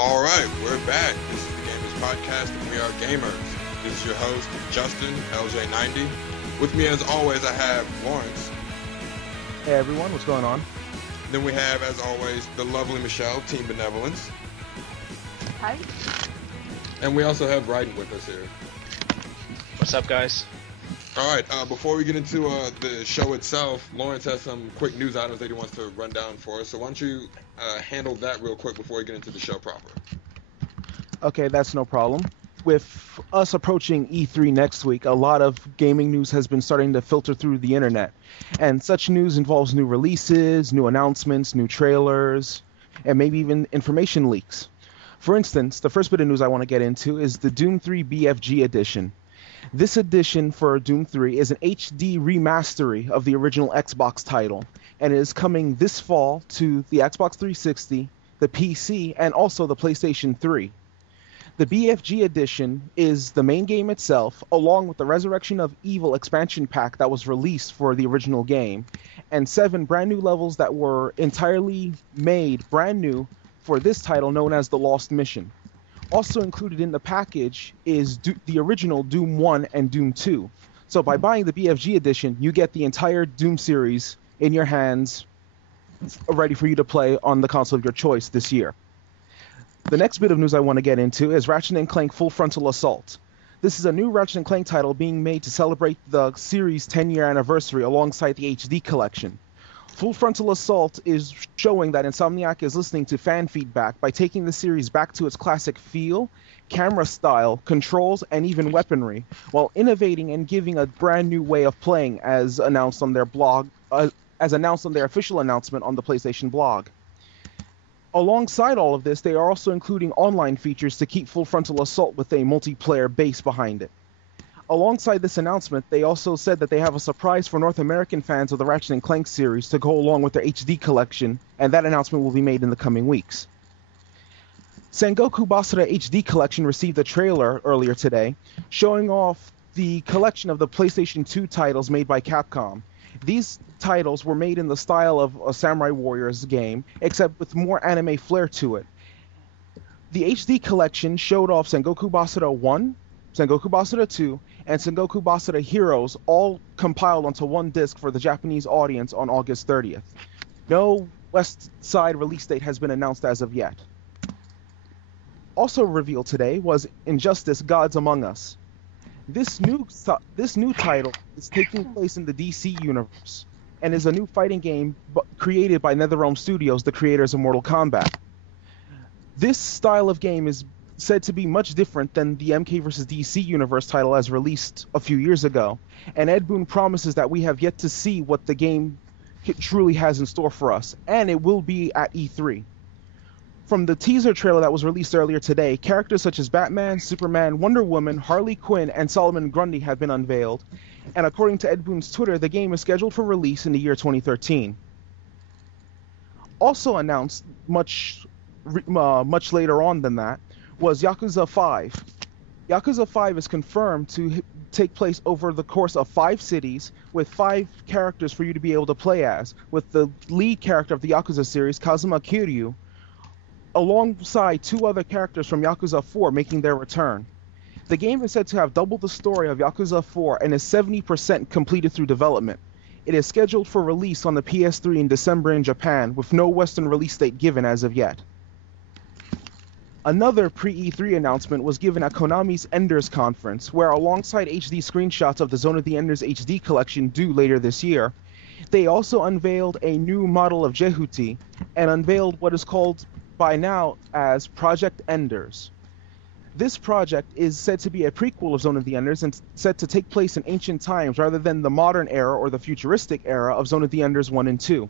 All right, we're back. This is the Gamers Podcast, and we are Gamers. This is your host, Justin, LJ90. With me, as always, I have Lawrence. Hey, everyone. What's going on? Then we have, as always, the lovely Michelle, Team Benevolence. Hi. And we also have Rident with us here. What's up, guys? All right, before we get into the show itself, Lawrence has some quick news items that he wants to run down for us. So why don't you handle that real quick before we get into the show proper? Okay, that's no problem. With us approaching E3 next week, a lot of gaming news has been starting to filter through the internet. And such news involves new releases, new announcements, new trailers, and maybe even information leaks. For instance, the first bit of news I want to get into is the Doom 3 BFG edition. This edition for Doom 3 is an HD remastery of the original Xbox title, and it is coming this fall to the Xbox 360, the PC, and also the PlayStation 3. The BFG edition is the main game itself, along with the Resurrection of Evil expansion pack that was released for the original game, and 7 brand new levels that were entirely made brand new for this title known as The Lost Mission. Also included in the package is the original Doom 1 and Doom 2. So by buying the BFG edition, you get the entire Doom series in your hands, ready for you to play on the console of your choice this year. The next bit of news I want to get into is Ratchet & Clank Full Frontal Assault. This is a new Ratchet & Clank title being made to celebrate the series' 10-year anniversary alongside the HD collection. Full Frontal Assault is showing that Insomniac is listening to fan feedback by taking the series back to its classic feel, camera style, controls, and even weaponry, while innovating and giving a brand new way of playing as announced on their blog, as announced on their official announcement on the PlayStation blog. Alongside all of this, they are also including online features to keep Full Frontal Assault with a multiplayer base behind it. Alongside this announcement, they also said that they have a surprise for North American fans of the Ratchet & Clank series to go along with their HD collection, and that announcement will be made in the coming weeks. Sengoku Basara HD collection received a trailer earlier today, showing off the collection of the PlayStation 2 titles made by Capcom. These titles were made in the style of a Samurai Warriors game, except with more anime flair to it. The HD collection showed off Sengoku Basara 1, Sengoku Basara 2, and Sengoku Basara Heroes, all compiled onto one disc for the Japanese audience on August 30th. No West Side release date has been announced as of yet. Also revealed today was Injustice: Gods Among Us. This new title is taking place in the DC universe and is a new fighting game created by NetherRealm Studios, the creators of Mortal Kombat. This style of game is said to be much different than the MK vs. DC universe title as released a few years ago, and Ed Boon promises that we have yet to see what the game truly has in store for us, and it will be at E3. From the teaser trailer that was released earlier today, characters such as Batman, Superman, Wonder Woman, Harley Quinn, and Solomon Grundy have been unveiled, and according to Ed Boon's Twitter, the game is scheduled for release in the year 2013. Also announced much later on than that was Yakuza 5. Yakuza 5 is confirmed to take place over the course of 5 cities with 5 characters for you to be able to play as, with the lead character of the Yakuza series, Kazuma Kiryu, alongside 2 other characters from Yakuza 4 making their return. The game is said to have doubled the story of Yakuza 4 and is 70% completed through development. It is scheduled for release on the PS3 in December in Japan, with no Western release date given as of yet. Another pre-E3 announcement was given at Konami's Enders conference, where alongside HD screenshots of the Zone of the Enders HD collection due later this year, they also unveiled a new model of Jehuti and unveiled what is called by now as Project Enders. This project is said to be a prequel of Zone of the Enders and said to take place in ancient times rather than the modern era or the futuristic era of Zone of the Enders 1 and 2.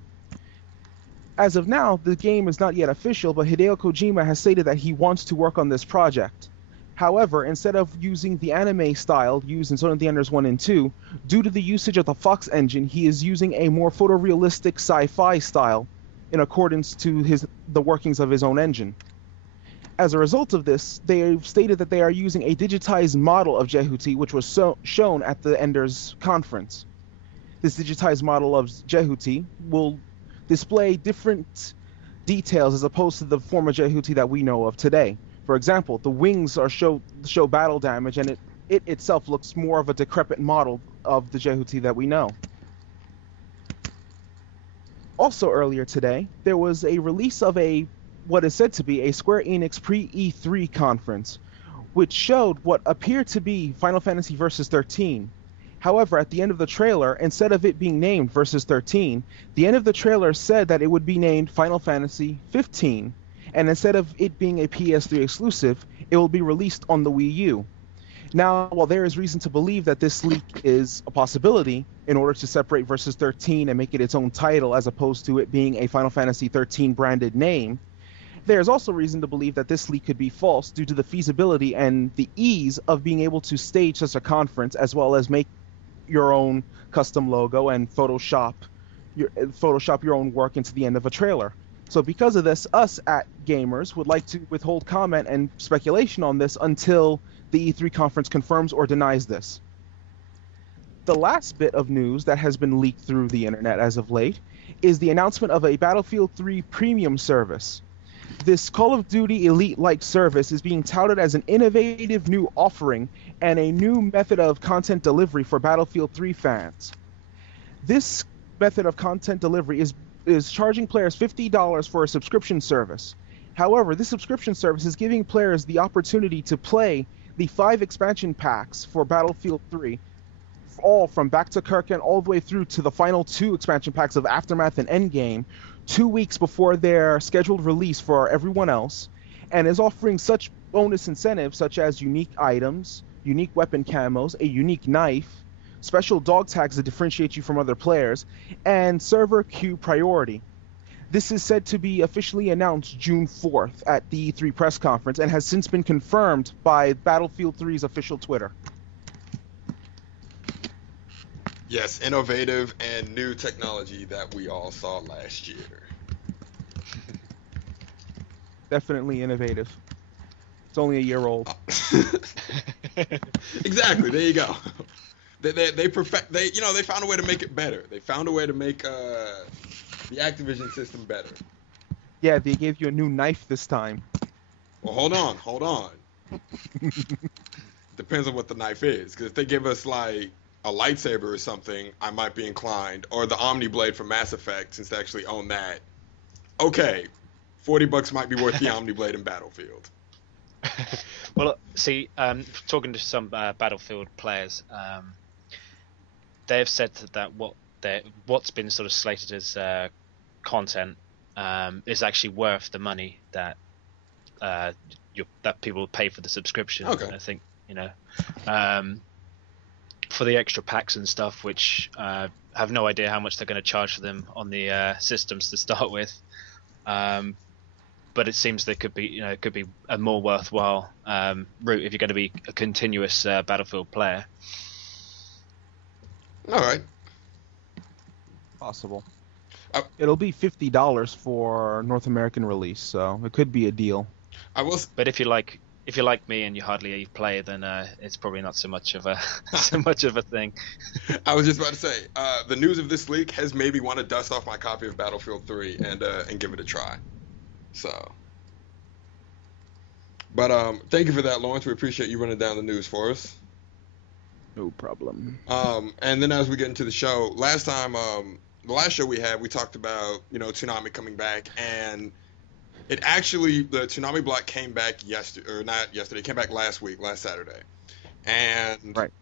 As of now, the game is not yet official, but Hideo Kojima has stated that he wants to work on this project. However, instead of using the anime style used in Zone of the Enders 1 and 2, due to the usage of the Fox engine, he is using a more photorealistic sci-fi style in accordance to the workings of his own engine. As a result of this, they have stated that they are using a digitized model of Jehuti, which was shown at the Enders conference. This digitized model of Jehuti will display different details as opposed to the former JHUT that we know of today. For example, the wings show battle damage, and it itself looks more of a decrepit model of the JHUT that we know. Also earlier today, there was a release of what is said to be a Square Enix pre-E3 conference, which showed what appeared to be Final Fantasy Versus 13. However, at the end of the trailer, instead of it being named Versus 13, the end of the trailer said that it would be named Final Fantasy 15, and instead of it being a PS3 exclusive, it will be released on the Wii U. Now, while there is reason to believe that this leak is a possibility in order to separate Versus 13 and make it its own title as opposed to it being a Final Fantasy 13 branded name, there's also reason to believe that this leak could be false due to the feasibility and the ease of being able to stage such a conference, as well as make your own custom logo and Photoshop your own work into the end of a trailer. So because of this, us at GAMRs would like to withhold comment and speculation on this until the E3 conference confirms or denies this. The last bit of news that has been leaked through the internet as of late is the announcement of a Battlefield 3 premium service. This Call of Duty Elite-like service is being touted as an innovative new offering and a new method of content delivery for Battlefield 3 fans. This method of content delivery is charging players $50 for a subscription service. However, this subscription service is giving players the opportunity to play the 5 expansion packs for Battlefield 3, all from Back to Kirkland all the way through to the final 2 expansion packs of Aftermath and Endgame, 2 weeks before their scheduled release for everyone else, and is offering such bonus incentives such as unique items, unique weapon camos, a unique knife, special dog tags that differentiate you from other players, and server queue priority. This is said to be officially announced June 4th at the E3 press conference and has since been confirmed by Battlefield 3's official Twitter. Yes, innovative and new technology that we all saw last year. Definitely innovative. It's only a year old. Exactly. There you go. They found a way to make it better. They found a way to make the Activision system better. Yeah, they gave you a new knife this time. Well, hold on. Depends on what the knife is. Because if they give us like a lightsaber or something, I might be inclined. Or the Omni Blade from Mass Effect, since they actually own that. Okay, $40 might be worth the Omni Blade in Battlefield. Well, see, talking to some Battlefield players, they've said that what's been sort of slated as content is actually worth the money that that people pay for the subscription. Okay. I think for the extra packs and stuff, which have no idea how much they're going to charge for them on the systems to start with. But it seems there could be a more worthwhile route if you're going to be a continuous Battlefield player. All right. Possible. It'll be $50 for North American release, so it could be a deal. But if you're like me and you hardly play, then it's probably not so much of a thing. I was just about to say, the news of this leak has made me want to dust off my copy of Battlefield 3 and give it a try. So, but thank you for that, Lawrence. We appreciate you running down the news for us. No problem. And then as we get into the show, the last show we had, we talked about Toonami coming back, and the Toonami block came back came back last Saturday, and right.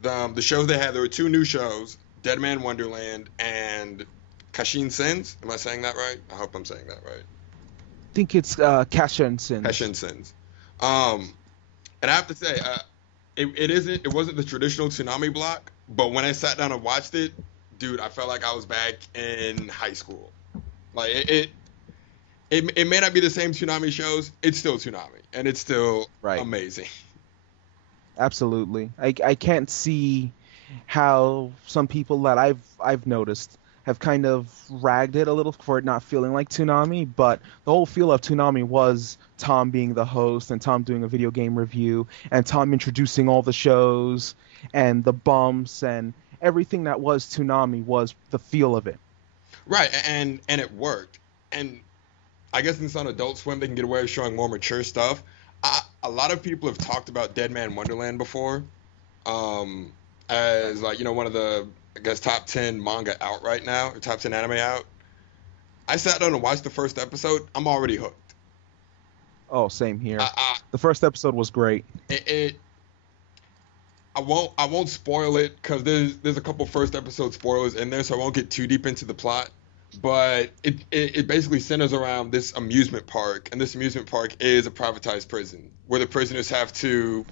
The shows they had, there were 2 new shows, Dead Man Wonderland and Kashin Sins. Am I saying that right? I hope I'm saying that right. I think it's Kashin Sins. Kashin Sins. And I have to say, it wasn't the traditional Toonami block, but when I sat down and watched it, dude, I felt like I was back in high school. Like it may not be the same Toonami shows, it's still Toonami, and it's still amazing. Absolutely. I can't see how some people that I've noticed have kind of ragged it a little for it not feeling like Toonami, but the whole feel of Toonami was Tom being the host and Tom doing a video game review and Tom introducing all the shows and the bumps and everything that was Toonami was the feel of it. Right, and it worked. And I guess since on Adult Swim they can get away with showing more mature stuff. A lot of people have talked about Dead Man Wonderland before, um, as like one of the I guess top 10 manga out right now, or top 10 anime out. I sat down and watched the first episode. I'm already hooked. Oh, same here. I, The first episode was great. it I won't spoil it because there's a couple first episode spoilers in there, so I won't get too deep into the plot. But it basically centers around this amusement park, and this amusement park is a privatized prison where the prisoners have to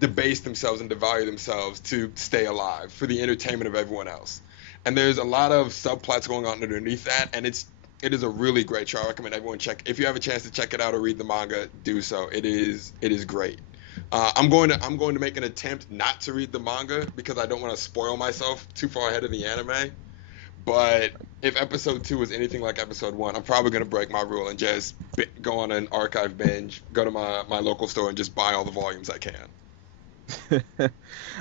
debase themselves and devalue themselves to stay alive for the entertainment of everyone else. And there's a lot of subplots going on underneath that, and it is a really great show. I recommend everyone check. If you have a chance to check it out or read the manga, do so. It is great. I'm going to make an attempt not to read the manga because I don't want to spoil myself too far ahead of the anime. But if episode 2 is anything like episode 1, I'm probably going to break my rule and just go on an archive binge, go to my local store and just buy all the volumes I can.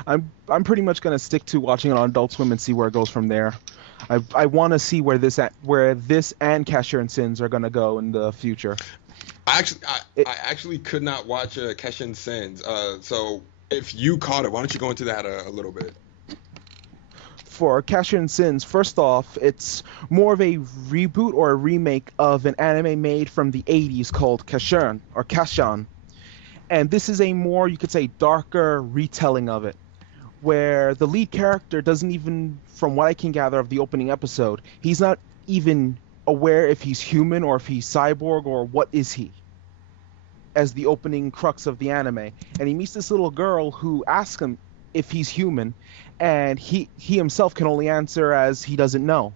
I'm pretty much gonna stick to watching it on Adult Swim and see where it goes from there. I want to see where this and Cashier and Sins are gonna go in the future. I actually could not watch Keshin Sins. So if you caught it, why don't you go into that a little bit? For Cashier and Sins, first off, it's more of a reboot or a remake of an anime made from the 80s called Kashan or Kashan. And this is a more, you could say, darker retelling of it, where the lead character doesn't even, from what I can gather of the opening episode, he's not even aware if he's human or if he's cyborg or what is he, as the opening crux of the anime. And he meets this little girl who asks him if he's human, and he himself can only answer as he doesn't know.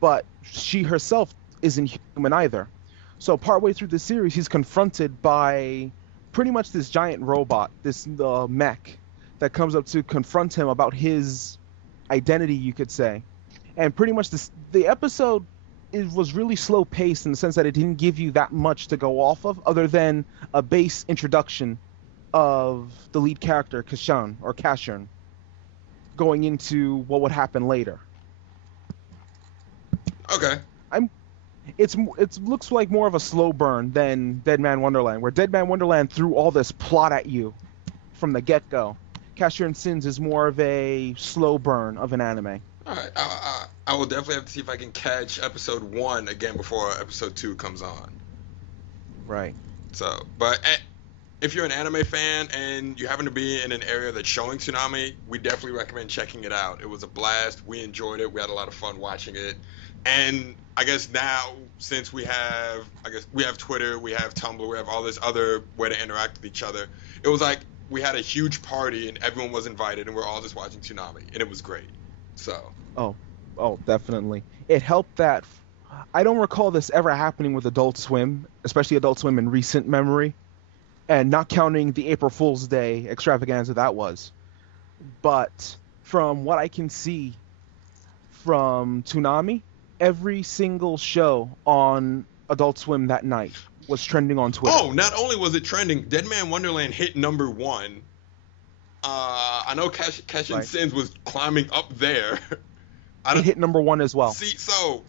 But she herself isn't human either. So partway through the series, he's confronted by pretty much this giant robot, this mech, that comes up to confront him about his identity, you could say. And pretty much the episode was really slow paced in the sense that it didn't give you that much to go off of, other than a base introduction of the lead character, Kashan, or Kashern, going into what would happen later. Okay. It looks like more of a slow burn than Dead Man Wonderland, where Dead Man Wonderland threw all this plot at you from the get-go. Cashier and Sins is more of a slow burn of an anime. All right. I will definitely have to see if I can catch episode 1 again before episode 2 comes on. Right. So, but if you're an anime fan and you happen to be in an area that's showing Toonami, we definitely recommend checking it out. It was a blast. We enjoyed it. We had a lot of fun watching it. And I guess now, since we have Twitter, we have Tumblr, we have all this other way to interact with each other, it was like we had a huge party and everyone was invited and we're all just watching Toonami, and it was great. So. Oh, definitely. It helped that I don't recall this ever happening with Adult Swim, especially Adult Swim in recent memory, and not counting the April Fool's Day extravaganza that was. But from what I can see from Toonami, every single show on Adult Swim that night was trending on Twitter. Oh, not only was it trending, Dead Man Wonderland hit number 1. I know Cash and Sins was climbing up there. It hit number 1 as well. See, so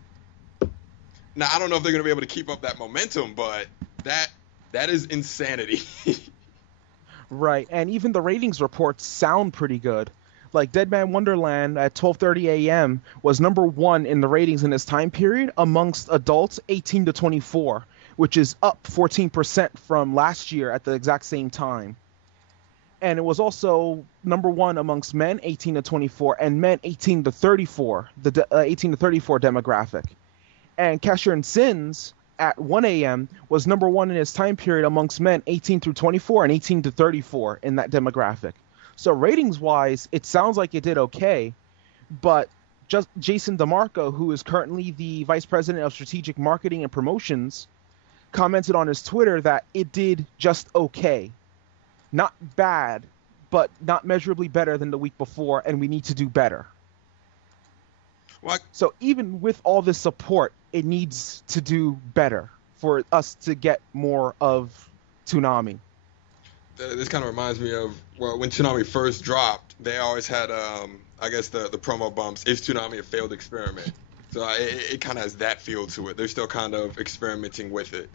now I don't know if they're going to be able to keep up that momentum, but that is insanity. Right, and even the ratings reports sound pretty good. Like Dead Man Wonderland at 12:30 a.m. was number 1 in the ratings in this time period amongst adults 18 to 24, which is up 14% from last year at the exact same time. And it was also number 1 amongst men 18 to 24 and men 18 to 34, the 18 to 34 demographic. And Cashier and Sins at 1 a.m. was number 1 in its time period amongst men 18 through 24 and 18 to 34 in that demographic. So ratings-wise, it sounds like it did okay, but just Jason DeMarco, who is currently the Vice President of Strategic Marketing and Promotions, commented on his Twitter that it did just okay. Not bad, but not measurably better than the week before, and we need to do better. What? So even with all this support, it needs to do better for us to get more of Toonami. This kind of reminds me of, well, when Toonami first dropped, they always had, I guess, the promo bumps, "Is Toonami a failed experiment?" So it kind of has that feel to it. They're still kind of experimenting with it.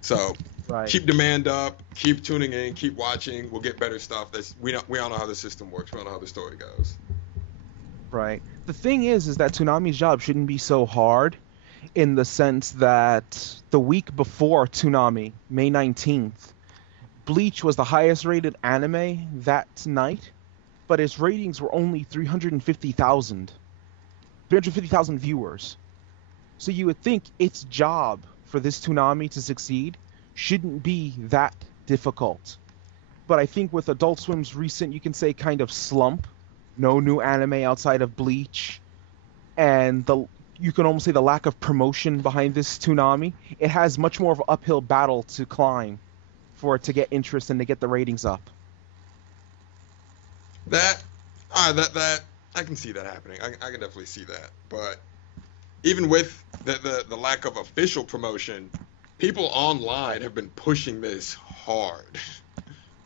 So Right. keep demand up, keep tuning in, keep watching. We'll get better stuff. We all know how the system works. We all know how the story goes. Right. The thing is that Toonami's job shouldn't be so hard, in the sense that the week before Toonami, May 19th, Bleach was the highest rated anime that night, but its ratings were only 350,000 viewers. So you would think its job for this Toonami to succeed shouldn't be that difficult. But I think with Adult Swim's recent, you can say, kind of slump, no new anime outside of Bleach, and you can almost say the lack of promotion behind this Toonami, it has much more of an uphill battle to climb for it to get interest and to get the ratings up. That I can see that happening. I can definitely see that. But even with the lack of official promotion, people online have been pushing this hard.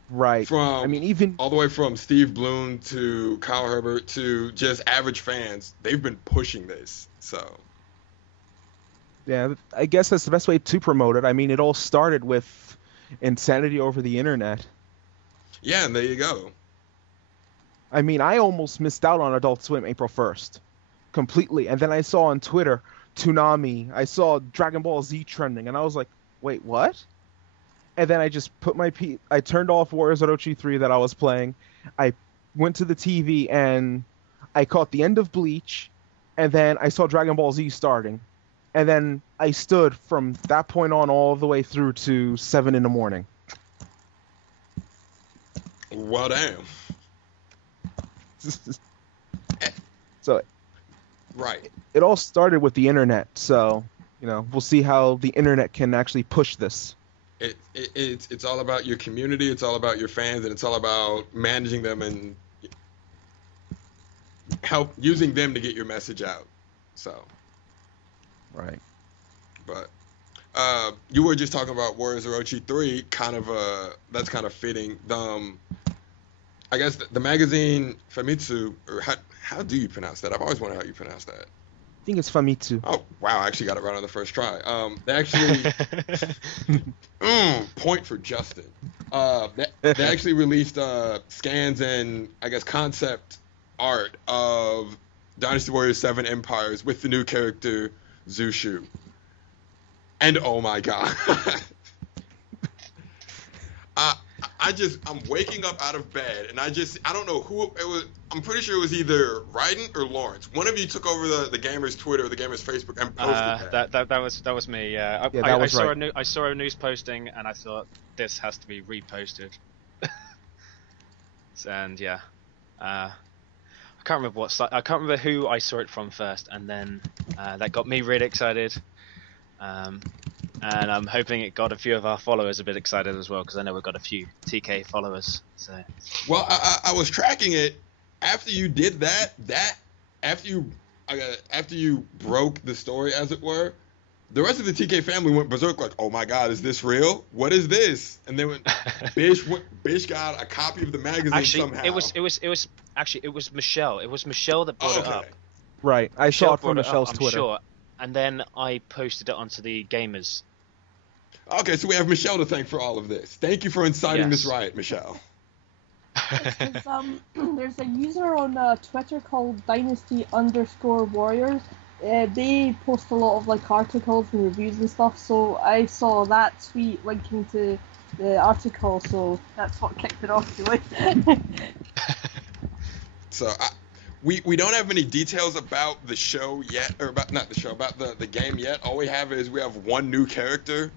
Right. Even all the way from Steve Bloom to Kyle Herbert to just average fans, they've been pushing this. So yeah, I guess that's the best way to promote it. It all started with insanity over the internet. Yeah, and there you go. I almost missed out on Adult Swim April 1st. Completely. And then I saw on Twitter, Toonami, I saw Dragon Ball Z trending, and I was like, wait, what? And then I just put I turned off Warriors Orochi 3 that I was playing. I went to the TV, and I caught the end of Bleach, and then I saw Dragon Ball Z starting. And then I stood from that point on all the way through to 7 in the morning. Well, damn. So, right. It all started with the internet, so, we'll see how the internet can actually push this. It's all about your community, it's all about your fans, and it's all about managing them and using them to get your message out. So. Right. But you were just talking about Warriors Orochi 3, that's kind of fitting. I guess the magazine Famitsu, or how do you pronounce that? I've always wondered how you pronounce that. I think it's Famitsu. Oh, wow, I actually got it right on the first try. They actually point for Justin. They actually released scans and I guess concept art of Dynasty Warriors 7 Empires with the new character Zushu. And oh my god. I'm waking up out of bed and I don't know who it was. I'm pretty sure it was either Rident or Lawrence. One of you took over the GAMRs Twitter or the GAMRs Facebook and posted that was me. Yeah, I saw a news posting and I thought this has to be reposted. And yeah, I can't remember I can't remember who I saw it from first, and then that got me really excited. And I'm hoping it got a few of our followers a bit excited as well, because I know we've got a few TK followers. So. Well, I was tracking it after you did that. After you broke the story, as it were, the rest of the TK family went berserk, like, "Oh my God, is this real? What is this?" And then Bish got a copy of the magazine somehow. It was Michelle. It was Michelle that brought it up. Right, I saw it from Michelle's Twitter. Sure. And then I posted it onto the GAMRs. Okay, so we have Michelle to thank for all of this. Thank you for inciting this riot, Michelle. There's a user on Twitter called Dynasty_Warriors. They post a lot of articles and reviews and stuff, so I saw that tweet linking to the article, so that's what kicked it off, really. So we don't have many details about the show yet, or about the game yet. All we have is we have one new character.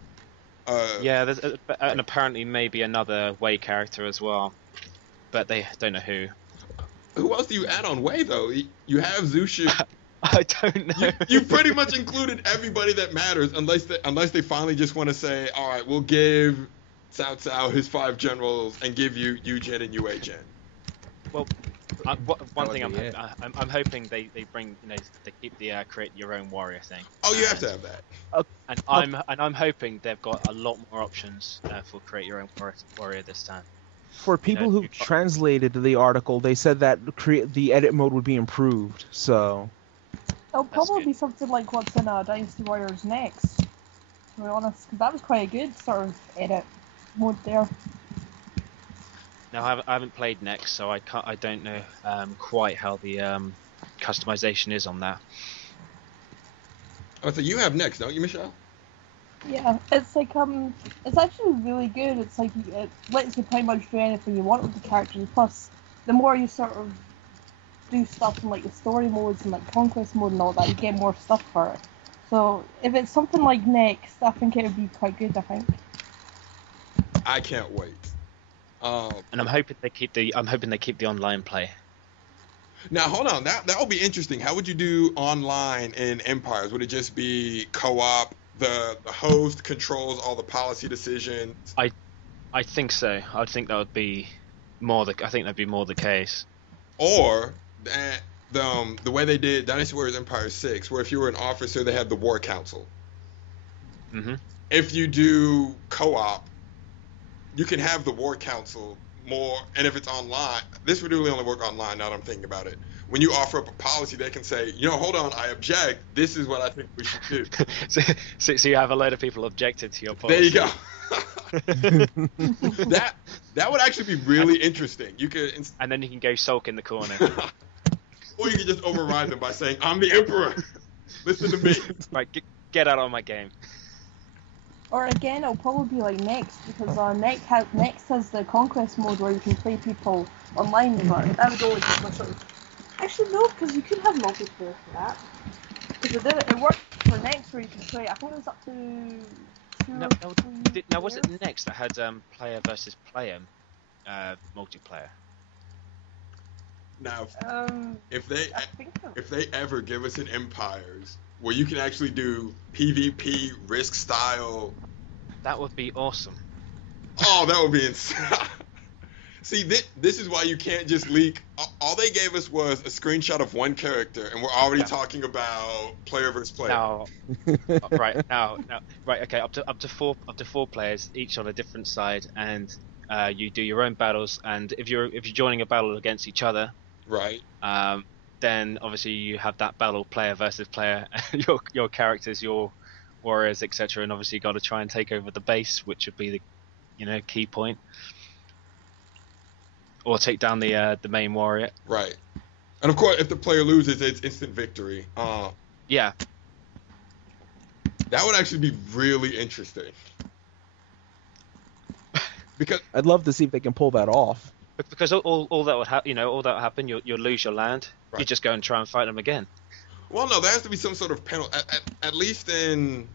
There's and apparently maybe another Wei character as well, but they don't know who. Who else do you add on Wei though? You have Zushu. I don't know. You pretty much included everybody that matters, unless they finally just want to say, all right, we'll give Cao Cao his 5 generals and give you Jin and Yue Jin. Well, one thing I'm hoping they bring, they keep the create your own warrior thing. Oh, you have to have that. And I'm hoping they've got a lot more options for create your own warrior this time. For people who translated the article, they said that the edit mode would be improved. So It'll That's probably good. be something like what's in Dynasty Warriors next, to be honest, because that was quite a good sort of edit mode there. Now I haven't played next, so I don't know quite how the customization is on that. Oh, so you have next, don't you, Michelle? Yeah, it's like it's actually really good. It's like it lets you pretty much do anything you want with the characters. Plus, the more you sort of do stuff in like the story modes and like conquest mode and all that, you get more stuff for it. So if it's something like next, I think it would be quite good. I think. I can't wait. And I'm hoping they keep the online play. Now hold on, that will be interesting. How would you do online in Empires? Would it just be co-op? The host controls all the policy decisions. I think so. I think that would be more I think that'd be more the case. Or the way they did Dynasty Warriors Empire 6, where if you were an officer, they had the War Council. Mm-hmm. If you do co-op, you can have the War Council more, and if it's online, this would really only work online, now that I'm thinking about it. When you offer up a policy, they can say, hold on, I object. This is what I think we should do. so you have a load of people objected to your policy. There you go. that would actually be really interesting. You could, and then you can go sulk in the corner. Or you could just override them by saying, "I'm the emperor. Listen to me." Right, get out of my game. Or again, it'll probably be like next, because next has the conquest mode where you can play people online, but that would only be for sort of... Actually no, because you could have multiplayer for that. Because it worked for next where you could play, I think it was up to Now was it next that had player versus player multiplayer? Now, if they ever give us an Empires where you can actually do PvP risk style, that would be awesome. Oh, that would be insane. See, this is why you can't just leak. All they gave us was a screenshot of one character, and we're already talking about player versus player. Okay, up to four players, each on a different side, and you do your own battles. And if you're joining a battle against each other, right? Then obviously you have that battle, player versus player, your characters, your warriors, etc. And obviously you got to try and take over the base, which would be the key point. Or take down the main warrior. Right. And of course, if the player loses, it's instant victory. Yeah. That would actually be really interesting. Because I'd love to see if they can pull that off. Because all that would happen, you'll lose your land. Right. You just go and try and fight them again. Well, no, there has to be some sort of penalty. At least in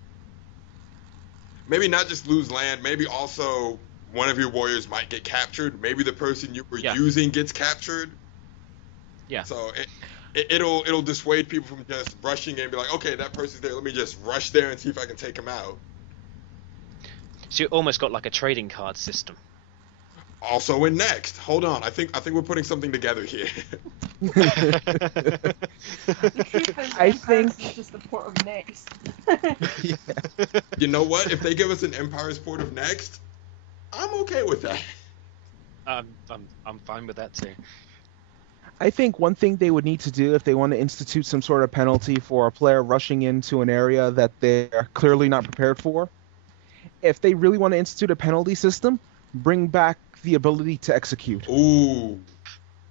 maybe not just lose land, maybe also one of your warriors might get captured. Maybe the person you were using gets captured. Yeah. So it'll dissuade people from just rushing in and be like, okay, that person's there. Let me just rush there and see if I can take him out. So you almost got like a trading card system. Also in next. Hold on. I think we're putting something together here. I think it's just the port of next. Yeah. You know what? If they give us an Empire's port of next, I'm okay with that. I'm fine with that too. I think one thing they would need to do if they want to institute some sort of penalty for a player rushing into an area that they're clearly not prepared for, if they really want to institute a penalty system, bring back the ability to execute. Ooh,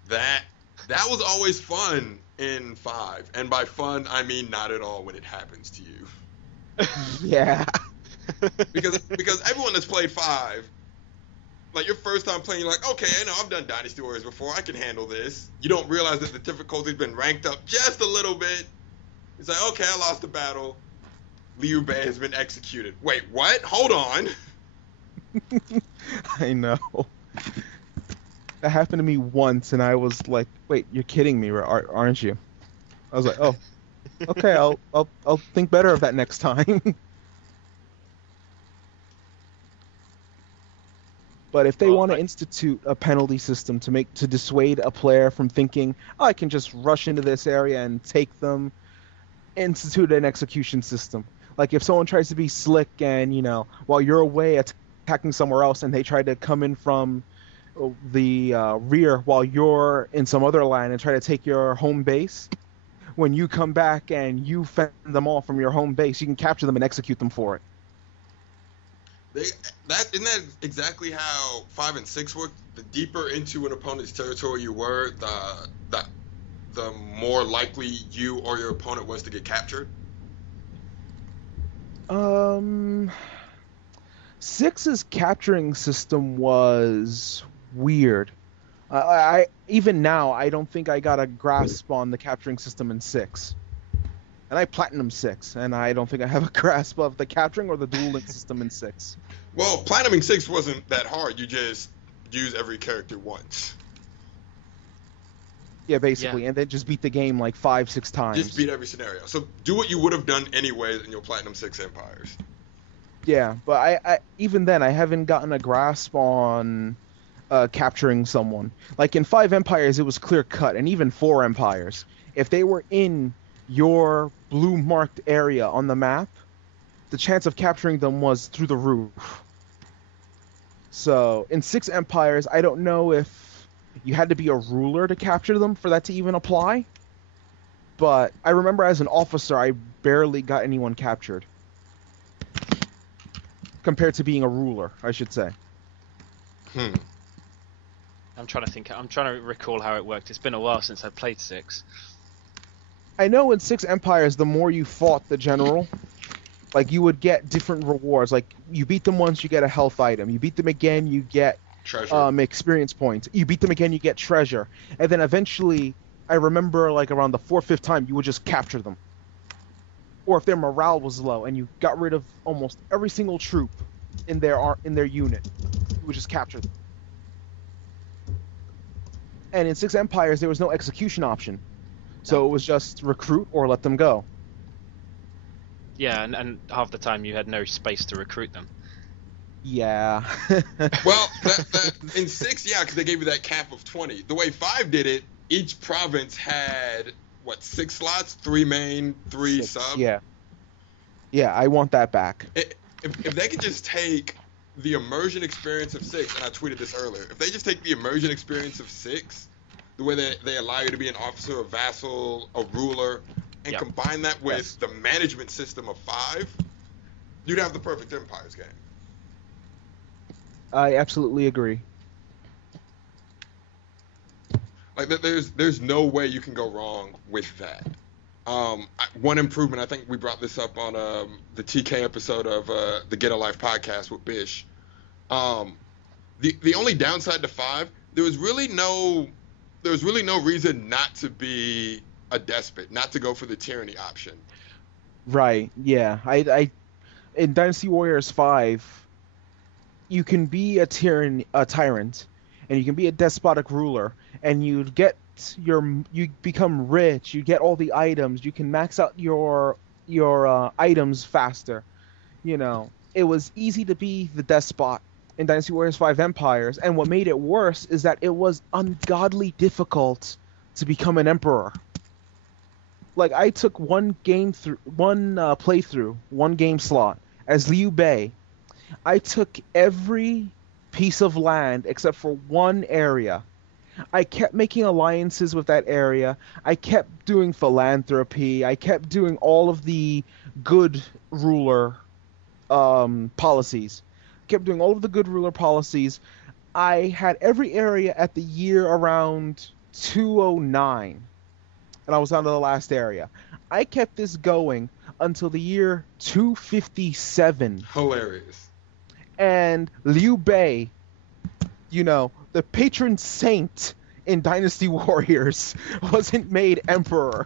that was always fun in 5, and by fun I mean not at all when it happens to you. Yeah. because everyone that's played 5, like your first time playing, you're like, okay, I know I've done Dynasty Warriors before, I can handle this. You don't realize that the difficulty's been ranked up just a little bit. It's like, okay, I lost the battle. Liu Bei has been executed. Wait, what? Hold on. I know. That happened to me once, and I was like, "Wait, you're kidding me, aren't you?" I was like, "Oh, okay, I'll think better of that next time." But if they want to institute a penalty system to dissuade a player from thinking, "Oh, I can just rush into this area and take them," institute an execution system. Like if someone tries to be slick and while you're away attacking somewhere else, and they try to come in from the rear while you're in some other line and try to take your home base, when you come back and you fend them off from your home base, you can capture them and execute them for it. Isn't that exactly how 5 and 6 work? The deeper into an opponent's territory you were, the more likely you or your opponent was to get captured. 6's capturing system was weird. I even now I don't think I got a grasp on the capturing system in 6. And I platinum 6, and I don't think I have a grasp of the capturing or the dueling system in 6. Well, platinuming 6 wasn't that hard. You just use every character once. Yeah, basically, and then just beat the game like 5-6 times. Just beat every scenario. So do what you would have done anyways in your platinum 6 empires. Yeah, but I even then I haven't gotten a grasp on capturing someone. Like in 5 empires, it was clear cut, and even 4 empires. If they were in your blue marked area on the map, the chance of capturing them was through the roof. So in 6 empires, I don't know if you had to be a ruler to capture them for that to even apply. But I remember as an officer, I barely got anyone captured. Compared to being a ruler, I should say. I'm trying to recall how it worked. It's been a while since I played 6. I know in 6 empires, the more you fought the general, like you would get different rewards. Like you beat them once, you get a health item. You beat them again, you get treasure. Experience points. You beat them again, you get treasure. And then eventually, I remember like around the 4th or 5th time, you would just capture them. Or if their morale was low and you got rid of almost every single troop in their unit, you would just capture them. And in 6 empires, there was no execution option. So it was just recruit or let them go. Yeah, and half the time you had no space to recruit them. Yeah. Well, that in 6, yeah, because they gave you that cap of 20. The way 5 did it, each province had, 6 slots? 3 main, 3 6, sub? Yeah. Yeah, I want that back. If they could just take the immersion experience of 6, and I tweeted this earlier, if they just take the immersion experience of 6, the way that they allow you to be an officer, a vassal, a ruler, and combine that with the management system of 5, you'd have the perfect Empires game. I absolutely agree. Like, there's no way you can go wrong with that. One improvement, I think we brought this up on the TK episode of the Get a Life podcast with Bish. The only downside to 5, there was really no reason not to be a despot, not to go for the tyranny option. Right. Yeah. I in Dynasty Warriors 5, you can be a tyrant, and you can be a despotic ruler, and you become rich. You get all the items. You can max out your items faster. You know, it was easy to be the despot in Dynasty Warriors 5 Empires, and what made it worse is that it was ungodly difficult to become an emperor. Like, I took one playthrough, one game slot as Liu Bei. I took every piece of land except for one area. I kept making alliances with that area. I kept doing philanthropy. I kept doing all of the good ruler policies. I had every area at the year around 209, and I was down to the last area. I kept this going until the year 257. Hilarious. And Liu Bei, the patron saint in Dynasty Warriors, wasn't made emperor.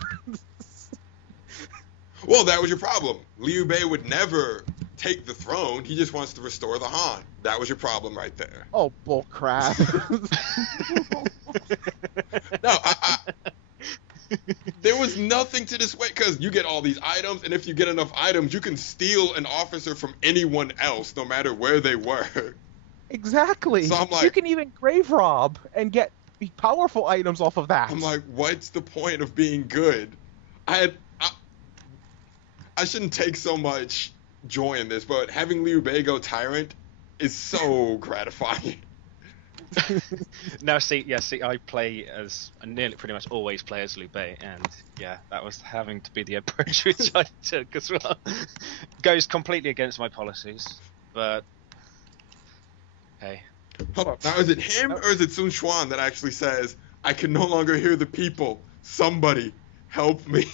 Well, that was your problem. Liu Bei would never take the throne. He just wants to restore the Han. That was your problem right there. Oh, bull crap. No, there was nothing to dissuade, because you get all these items, and if you get enough items, you can steal an officer from anyone else, no matter where they were. Exactly. So I'm like, you can even grave rob and get powerful items off of that. I'm like, what's the point of being good? I shouldn't take so much joy in this, but having Liu Bei go Tyrant is so gratifying. Now, see, I play as I nearly pretty much always play as Liu Bei, and yeah, that was having to be the approach which I took as well. Goes completely against my policies, but hey. Hold up. Now, is it him or is it Sun Quan that actually says, "I can no longer hear the people. Somebody help me"?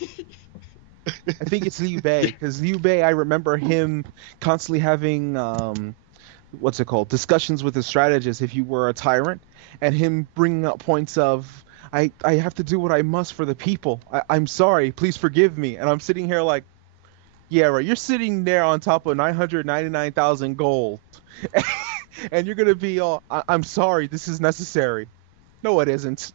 I think it's Liu Bei, because Liu Bei, I remember him constantly having what's it called, discussions with his strategist if you were a tyrant, and him bringing up points of, I have to do what I must for the people. I'm sorry, please forgive me. And I'm sitting here like, yeah, right, you're sitting there on top of 999,000 gold, and you're gonna be all, I'm sorry, this is necessary. No, it isn't.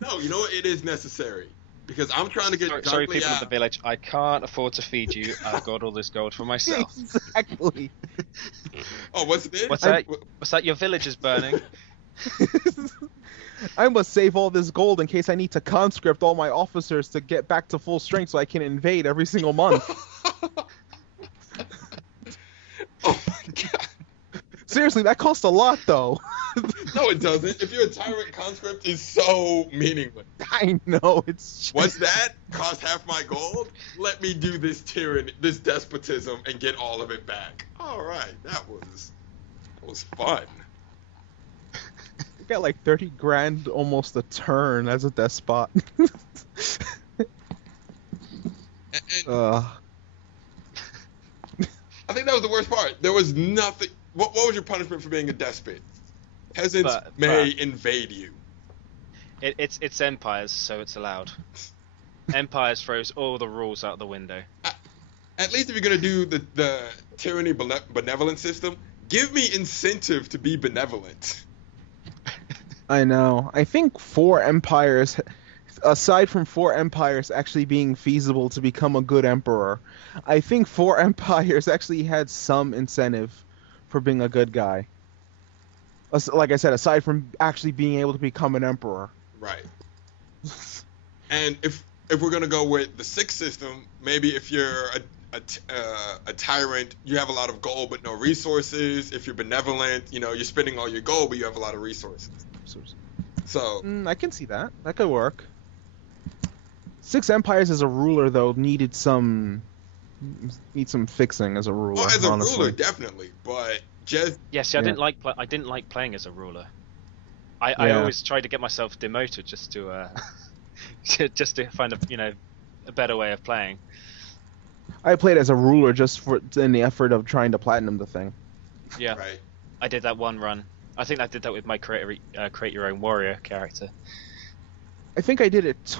No, you know what? It is necessary. Because I'm trying to get sorry, people of the village, I can't afford to feed you. I've got all this gold for myself. Exactly. Oh, what's this? What's that? What's that? Your village is burning. I must save all this gold in case I need to conscript all my officers to get back to full strength so I can invade every single month. Oh my god. Seriously, that costs a lot, though. No, it doesn't. If you're a tyrant, conscript is so meaningless. I know, it's just... What's that? Cost half my gold? Let me do this tyranny, this despotism, and get all of it back. All right, that was fun. You got like 30 grand almost a turn as a despot. I think that was the worst part. There was nothing. What was your punishment for being a despot? Peasants may invade you. It's empires, so it's allowed. Empires throws all the rules out the window. At least if you're gonna do the tyranny benevolent system, give me incentive to be benevolent. I know. I think 4 empires, aside from 4 empires actually being feasible to become a good emperor, I think 4 empires actually had some incentive for being a good guy. Like I said, aside from actually being able to become an emperor. Right. And if we're gonna go with the 6 system, maybe if you're a tyrant, you have a lot of gold but no resources. If you're benevolent, you're spending all your gold but you have a lot of resources. So I can see that. That could work. 6 empires as a ruler, though, need some fixing as a ruler. Oh, as a honestly. ruler, definitely. But just I didn't like playing as a ruler. I always tried to get myself demoted just to just to find a better way of playing. I played as a ruler just in the effort of trying to platinum the thing. Yeah, right. I did that one run. I think I did that with my create your own warrior character. I think I did it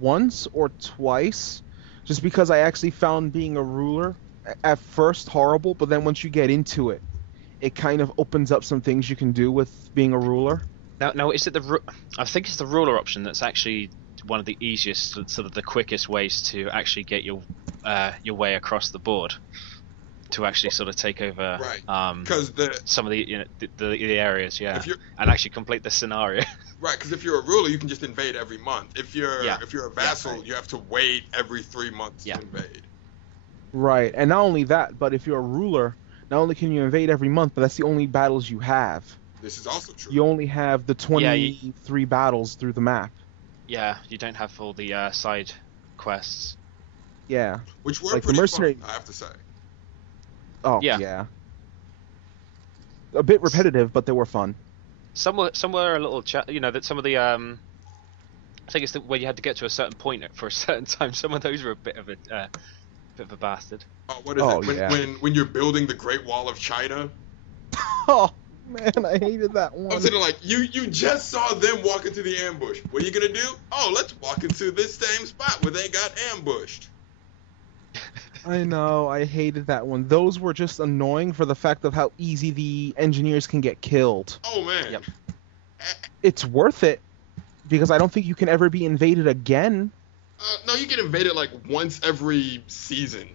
once or twice, just because I actually found being a ruler at first horrible, but then once you get into it, it kind of opens up some things you can do with being a ruler. Now is it I think it's the ruler option that's actually one of the easiest, sort of the quickest ways to actually get your way across the board, to actually sort of take over because some of the areas, and actually complete the scenario. Right, because if you're a ruler, you can just invade every month. If you're a vassal, you have to wait every 3 months to invade. Right, and not only that, but if you're a ruler, not only can you invade every month, but that's the only battles you have. This is also true. You only have the 23 battles through the map. Yeah, you don't have all the side quests. Yeah. Which were like pretty the mercenary... fun, I have to say. Oh, yeah. A bit repetitive, but they were fun. Some were a little that some of the I think it's where you had to get to a certain point for a certain time. Some of those were a bit of a bastard. Oh, what is it? When you're building the Great Wall of China? Oh man, I hated that one. I was sitting like, you just saw them walk into the ambush. What are you gonna do? Oh, let's walk into this same spot where they got ambushed. I know, I hated that one. Those were just annoying for the fact of how easy the engineers can get killed. Oh man. Yep. It's worth it, because I don't think you can ever be invaded again. No, you get invaded like once every season,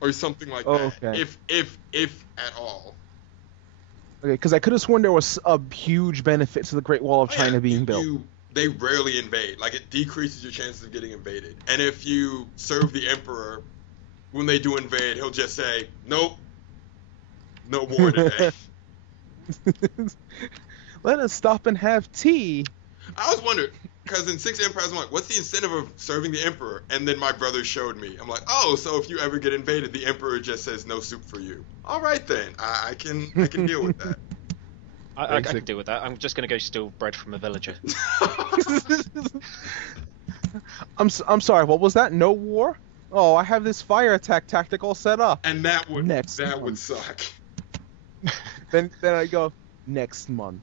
or something like that. Okay. If at all. Okay, because I could have sworn there was a huge benefit to the Great Wall of China being built. They rarely invade. Like, it decreases your chances of getting invaded. And if you serve the Emperor, when they do invade, he'll just say, nope, no war today. Let us stop and have tea. I was wondering, because in Six Empires, I'm like, what's the incentive of serving the Emperor? And then my brother showed me. I'm like, oh, so if you ever get invaded, the Emperor just says no soup for you. All right then, I can deal with that. I can deal with that. I'm just going to go steal bread from a villager. I'm sorry, what was that? No war? Oh, I have this fire attack tactic all set up. And that would Next suck. Then I go, next month.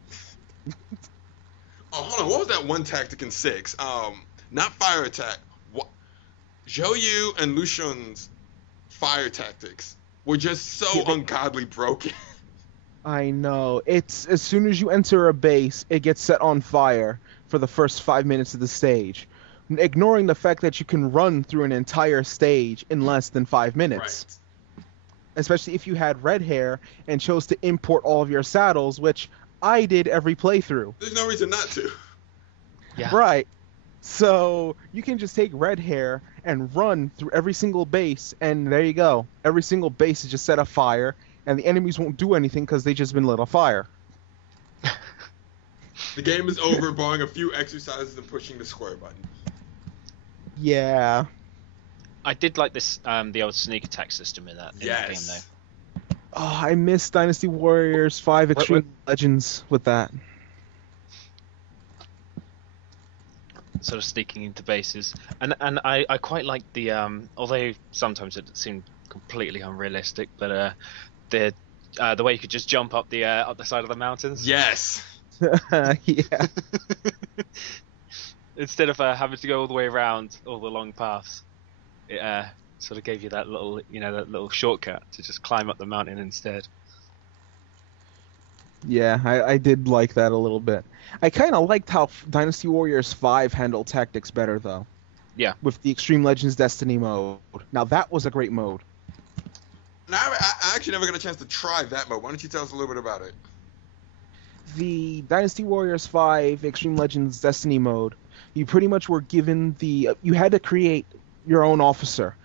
Oh, hold on. What was that one tactic in 6? Not fire attack. Zhou Yu and Lu Shun's fire tactics were just so ungodly broken. I know. It's as soon as you enter a base, it gets set on fire for the first 5 minutes of the stage, ignoring the fact that you can run through an entire stage in less than 5 minutes. Right. Especially if you had red hair and chose to import all of your saddles, which I did every playthrough. There's no reason not to. Yeah. Right. So you can just take red hair and run through every single base, and there you go. Every single base is just set afire, and the enemies won't do anything because they just been lit afire. The game is over, barring a few exercises and pushing the square button. Yeah. I did like this, the old sneak attack system in that game, though. Oh, I miss Dynasty Warriors 5 Extreme Legends with that. Sort of sneaking into bases, and I quite like the although sometimes it seemed completely unrealistic, but the way you could just jump up the side of the mountains. Yes. Yeah. Instead of having to go all the way around all the long paths, it sort of gave you that little shortcut to just climb up the mountain instead. Yeah, I did like that a little bit. I kind of liked how Dynasty Warriors 5 handled tactics better, though. Yeah. With the Extreme Legends Destiny mode. Now, that was a great mode. Now, I actually never got a chance to try that mode. Why don't you tell us a little bit about it? The Dynasty Warriors 5 Extreme Legends Destiny mode, you pretty much were given you had to create your own officer.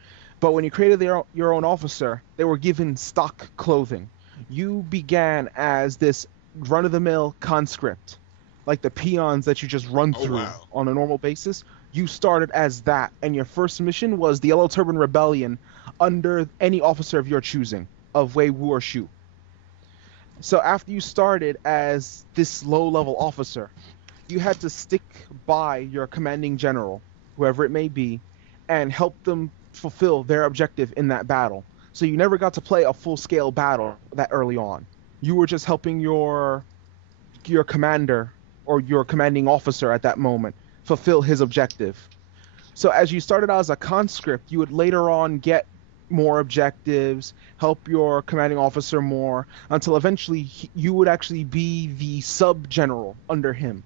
But when you created your own officer, they were given stock clothing. You began as this run-of-the-mill conscript, like the peons that you just run through on a normal basis. You started as that, and your first mission was the Yellow Turban Rebellion under any officer of your choosing, of Wei Wu or Shu. So after you started as this low-level officer, you had to stick by your commanding general, whoever it may be, and help them fulfill their objective in that battle. So you never got to play a full-scale battle that early on. You were just helping your commander or your commanding officer at that moment fulfill his objective. So as you started out as a conscript, you would later on get more objectives, help your commanding officer more, until eventually you would actually be the sub-general under him,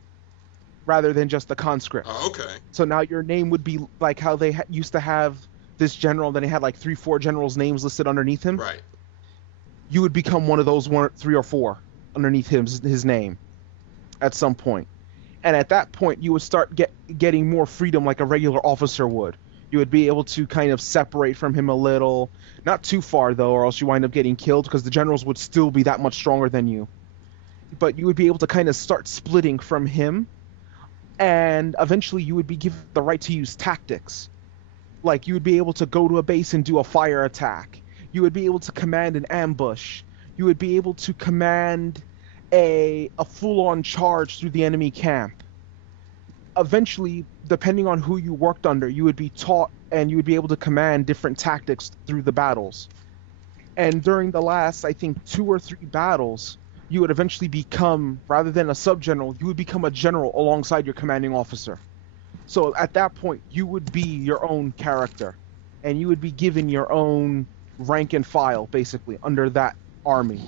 rather than just the conscript. Oh, okay. So now your name would be like how they used to have this general, then he had like 3-4 generals' names listed underneath him. Right. You would become one of those 3 or 4 underneath his name at some point. And at that point, you would start getting more freedom like a regular officer would. You would be able to kind of separate from him a little. Not too far, though, or else you wind up getting killed, because the generals would still be that much stronger than you. But you would be able to kind of start splitting from him, and eventually you would be given the right to use tactics. Like, you would be able to go to a base and do a fire attack. You would be able to command an ambush. You would be able to command a full-on charge through the enemy camp. Eventually, depending on who you worked under, you would be taught and you would be able to command different tactics through the battles. And during the last, I think, 2 or 3 battles, you would eventually become, rather than a sub-general, you would become a general alongside your commanding officer. So at that point, you would be your own character, and you would be given your own rank and file, basically, under that army.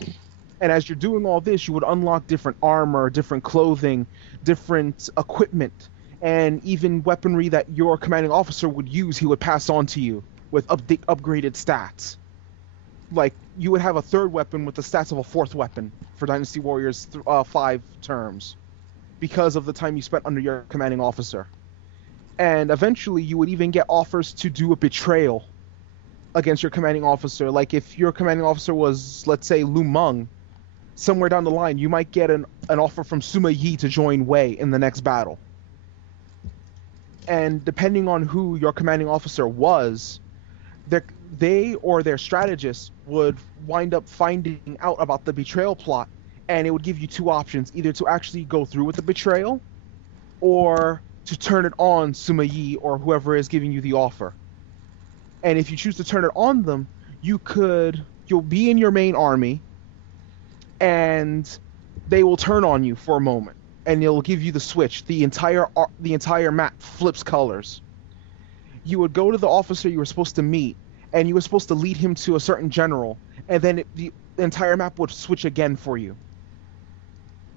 And as you're doing all this, you would unlock different armor, different clothing, different equipment, and even weaponry that your commanding officer would use, he would pass on to you with upgraded stats. Like, you would have a 3rd weapon with the stats of a 4th weapon for Dynasty Warriors 5 terms, because of the time you spent under your commanding officer. And eventually, you would even get offers to do a betrayal against your commanding officer. Like, if your commanding officer was, let's say, Lu Meng, somewhere down the line, you might get an offer from Sima Yi to join Wei in the next battle. And depending on who your commanding officer was, they or their strategist would wind up finding out about the betrayal plot, and it would give you two options: either to actually go through with the betrayal, or to turn it on Sima Yi or whoever is giving you the offer. And if you choose to turn it on them, you'll be in your main army, and they will turn on you for a moment, and it'll give you the switch. The entire map flips colors. You would go to the officer you were supposed to meet, and you were supposed to lead him to a certain general, and then the entire map would switch again for you,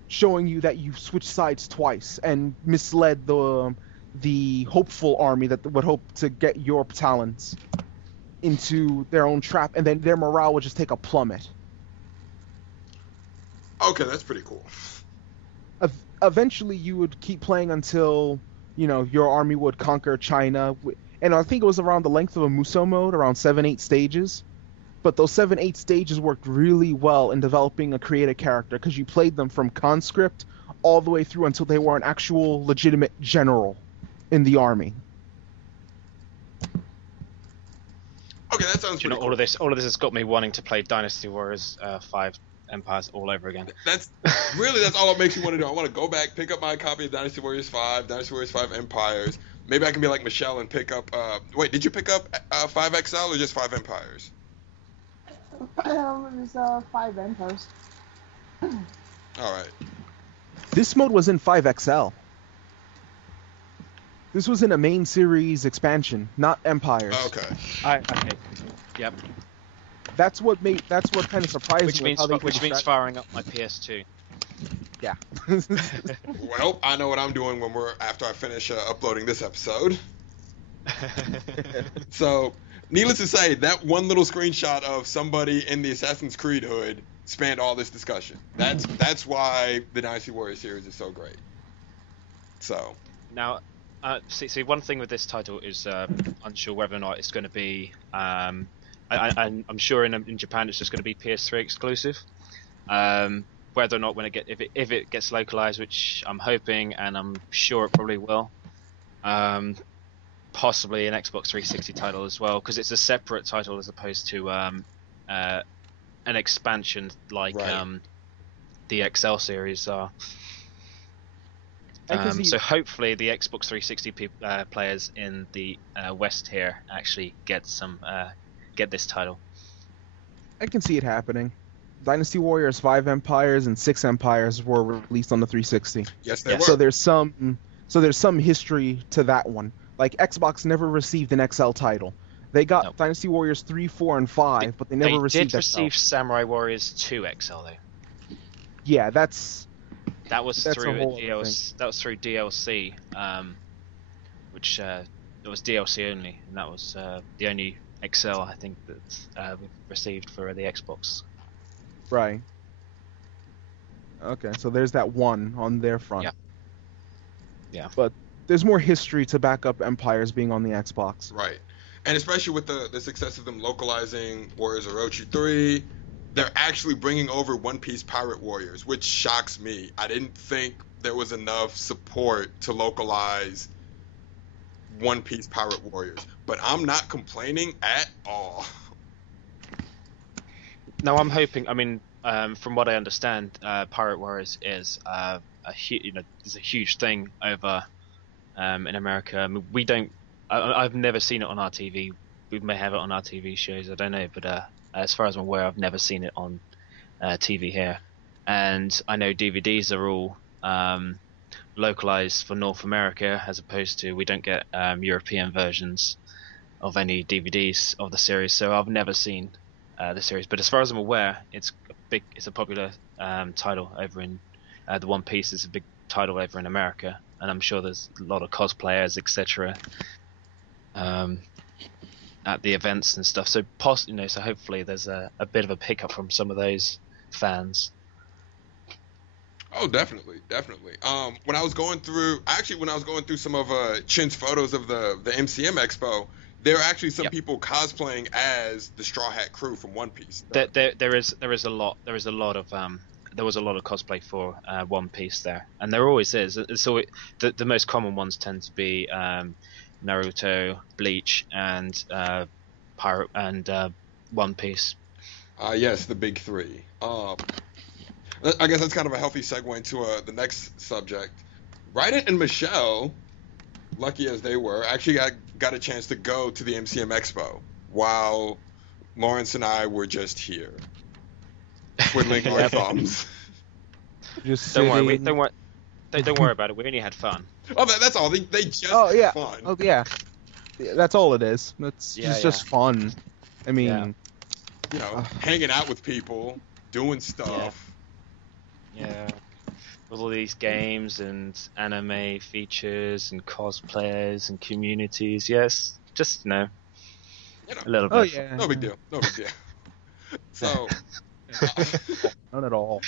showing you that you switched sides twice and misled the hopeful army that would hope to get your talents into their own trap, and then their morale would just take a plummet. Okay, that's pretty cool. Eventually, you would keep playing until, your army would conquer China, and I think it was around the length of a Musou mode, around 7-8 stages. But those 7-8 stages worked really well in developing a creative character, because you played them from conscript all the way through until they were an actual legitimate general in the army. Okay, that sounds pretty cool. All of this has got me wanting to play Dynasty Warriors 5 Empires all over again. That's all it makes me want to do. I want to go back, pick up my copy of Dynasty Warriors 5, Dynasty Warriors 5 Empires. Maybe I can be like Michelle and pick up... wait, did you pick up 5XL or just 5 Empires? It was 5 Empires. Alright. This mode was in 5XL. This was in a main series expansion, not Empires. Okay. Okay. Yep. That's what kind of surprised me. Which means firing up my PS2. Yeah. Well, I know what I'm doing after I finish uploading this episode. So, needless to say, that one little screenshot of somebody in the Assassin's Creed hood spanned all this discussion. That's why the Dynasty Warriors series is so great. So. Now, see, one thing with this title is unsure whether or not it's going to be. I'm sure in Japan it's just going to be PS3 exclusive. Whether or not if it gets localized, which I'm hoping and I'm sure it probably will. Possibly an Xbox 360 title as well, because it's a separate title as opposed to an expansion like the XL series are. So hopefully the Xbox 360 players in the West here actually get this title. I can see it happening. Dynasty Warriors 5 Empires and 6 Empires were released on the 360. Yes, they were. So there's some history to that one. Like, Xbox never received an XL title. They got Dynasty Warriors 3, 4, and 5, but they never received XL. They did receive Samurai Warriors 2 XL though. Yeah, that was through DLC, which it was DLC only, and that was the only XL I think that we received for the Xbox. Right. Okay, so there's that one on their front. Yeah. But there's more history to back up Empires being on the Xbox. Right. And especially with the success of them localizing Warriors Orochi 3, they're actually bringing over One Piece Pirate Warriors, which shocks me. I didn't think there was enough support to localize One Piece Pirate Warriors. But I'm not complaining at all. No, I'm hoping. I mean, from what I understand, Pirate Warriors is is a huge thing over in America. I mean, we don't. I've never seen it on our TV. We may have it on our TV shows. I don't know, but as far as I'm aware, I've never seen it on TV here. And I know DVDs are all localized for North America, as opposed to we don't get European versions of any DVDs of the series. So I've never seen the series, but as far as I'm aware, it's a popular title over in the One Piece is a big title over in America, and I'm sure there's a lot of cosplayers, etc. At the events and stuff. So so hopefully there's a bit of a pickup from some of those fans. Oh, definitely. When I was going through some of Chin's photos of the MCM Expo, there are actually some people cosplaying as the Straw Hat crew from One Piece. There is a lot of there was a lot of cosplay for One Piece there, and there always is. So the most common ones tend to be Naruto, Bleach, and Pirate and One Piece. Yes, the big three. I guess that's kind of a healthy segue into the next subject. Rident and Michelle, lucky as they were, actually got a chance to go to the MCM Expo while Lawrence and I were just here, twiddling our thumbs. Just Don't worry, sitting. don't worry about it. We only had fun. Oh, that's all. They just Oh yeah. had fun. Oh yeah. That's all it is. It's Yeah, just fun. I mean, You know, hanging out with people, doing stuff. Yeah. With all these games and anime features and cosplayers and communities. Yes, just You a know, little bit. oh yeah. no big deal. No big deal. So, None at all.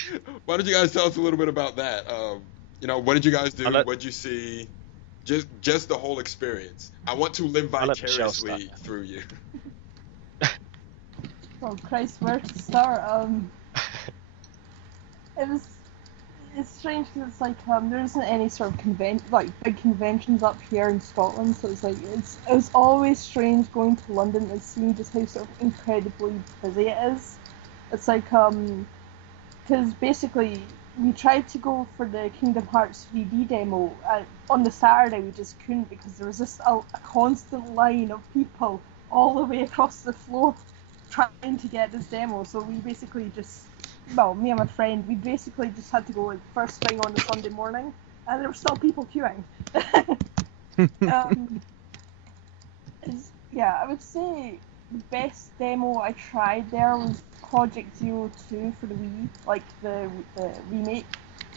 why don't you guys tell us a little bit about that? You know, what did you guys do? I'll let- What did you see? Just the whole experience. I want to live I'll let Michelle vicariously start. through you. Oh Christ, where to start? It's strange because it's like there isn't any sort of big conventions up here in Scotland, so it's like it was always strange going to London and seeing just how sort of incredibly busy it is. It's like because basically we tried to go for the Kingdom Hearts 3D demo on the Saturday, we just couldn't because there was just a constant line of people all the way across the floor trying to get this demo. So we basically me and my friend, we basically just had to go like first thing on the Sunday morning, and there were still people queuing. I would say the best demo I tried there was Project Zero 2 for the Wii, like the remake.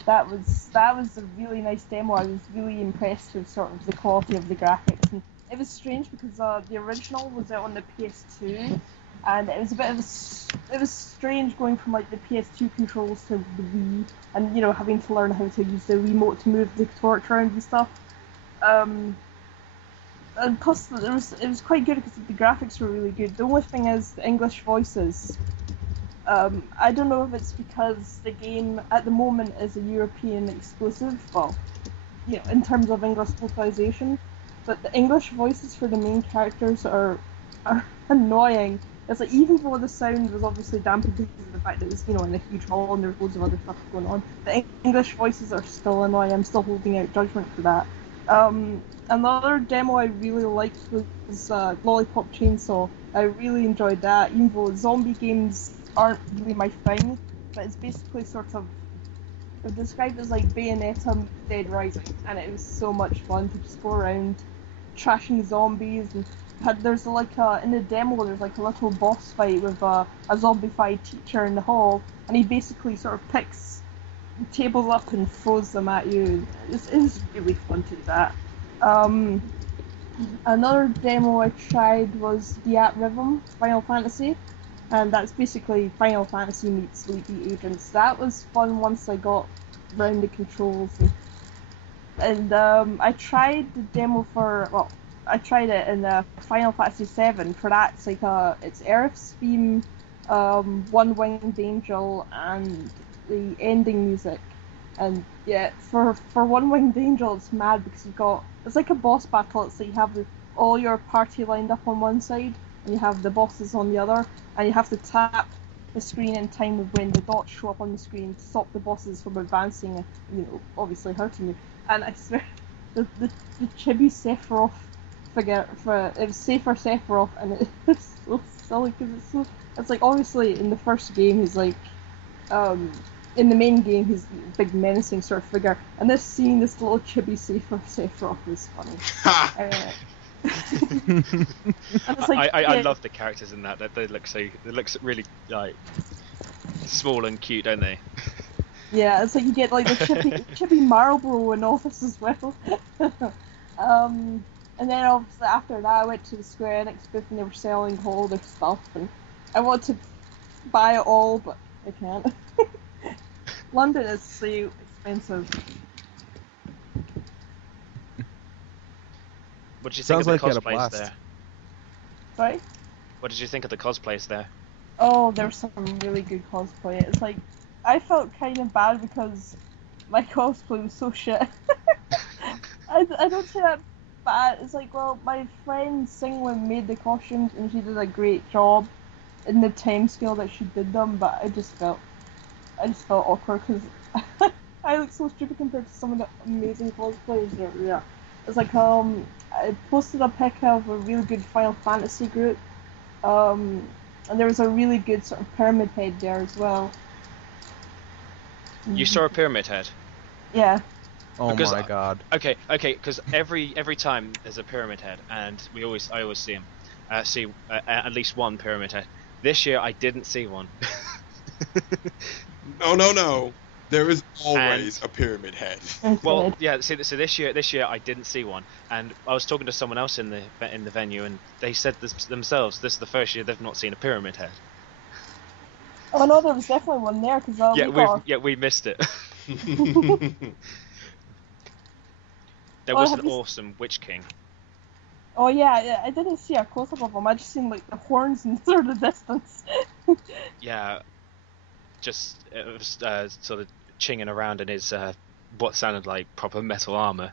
That was a really nice demo. I was really impressed with sort of the quality of the graphics, and it was strange because the original was out on the PS2, and it was it was strange going from like the PS2 controls to the Wii, and having to learn how to use the remote to move the torch around and stuff. And plus, it was quite good because the graphics were really good. The only thing is the English voices. I don't know if it's because the game at the moment is a European exclusive, well, in terms of English localization, but the English voices for the main characters are annoying. It's like, even though the sound was obviously dampened because of the fact that it was, in a huge hall and there was loads of other stuff going on, the English voices are still annoying. I'm still holding out judgment for that. Another demo I really liked was Lollipop Chainsaw. I really enjoyed that, even though zombie games aren't really my thing, but it's basically sort of described as like Bayonetta Dead Rising, and it was so much fun to just go around trashing zombies, and there's like in the demo there's like a little boss fight with a zombified teacher in the hall, and he basically sort of picks tables up and throws them at you. It's really fun to do that. Another demo I tried was the At Rhythm Final Fantasy, and that's basically Final Fantasy meets Sleepy Agents. That was fun once I got around the controls, and I tried the demo I tried it in Final Fantasy VII. For that, it's like it's Aerith's theme, One Winged Angel, and the ending music. And yeah, for One Winged Angel, it's mad because it's like a boss battle. It's like you have all your party lined up on one side, and you have the bosses on the other, and you have to tap the screen in time with when the dots show up on the screen to stop the bosses from advancing and obviously hurting you. And I swear, the chibi Sephiroth figure it was Safer Sephiroth, and it's so silly because it's like, obviously in the first game he's like in the main game he's a big menacing sort of figure, and seeing this little chibi Safer Sephiroth is funny. And it's like, I love the characters in that. They look really like small and cute, don't they? Yeah, it's like you get like the chippy Marlboro and all this as well. And then obviously after that I went to the Square Enix booth and they were selling all their stuff, and I want to buy it all, but I can't. London is so expensive. What did you Sounds think like of you the had a cosplays blast. there? Sorry? What did you think of the cosplays there? Oh, there's some really good cosplay. It's like I felt kind of bad because my cosplay was so shit. I don't say that bad. It's like, well, my friend Singwin made the costumes and she did a great job in the time scale that she did them, but I just felt awkward because I look so stupid compared to some of the amazing cosplayers there. Yeah, it's like I posted a pic of a really good Final Fantasy group, and there was a really good sort of pyramid head there as well. You saw a pyramid head? Yeah. Oh Because my god. Okay, because every time there's a pyramid head, and I always see him, see at least one pyramid head. This year I didn't see one. No. There is always a pyramid head. Well, yeah. So this year I didn't see one, and I was talking to someone else in the venue, and they said themselves this is the first year they've not seen a pyramid head. Oh no, there was definitely one there because we missed it. There Oh, was have an you awesome Witch King. Oh yeah, I didn't see a close up of him. I just seen like the horns in sort of distance. Yeah, just it was sort of chinging around in his what sounded like proper metal armor.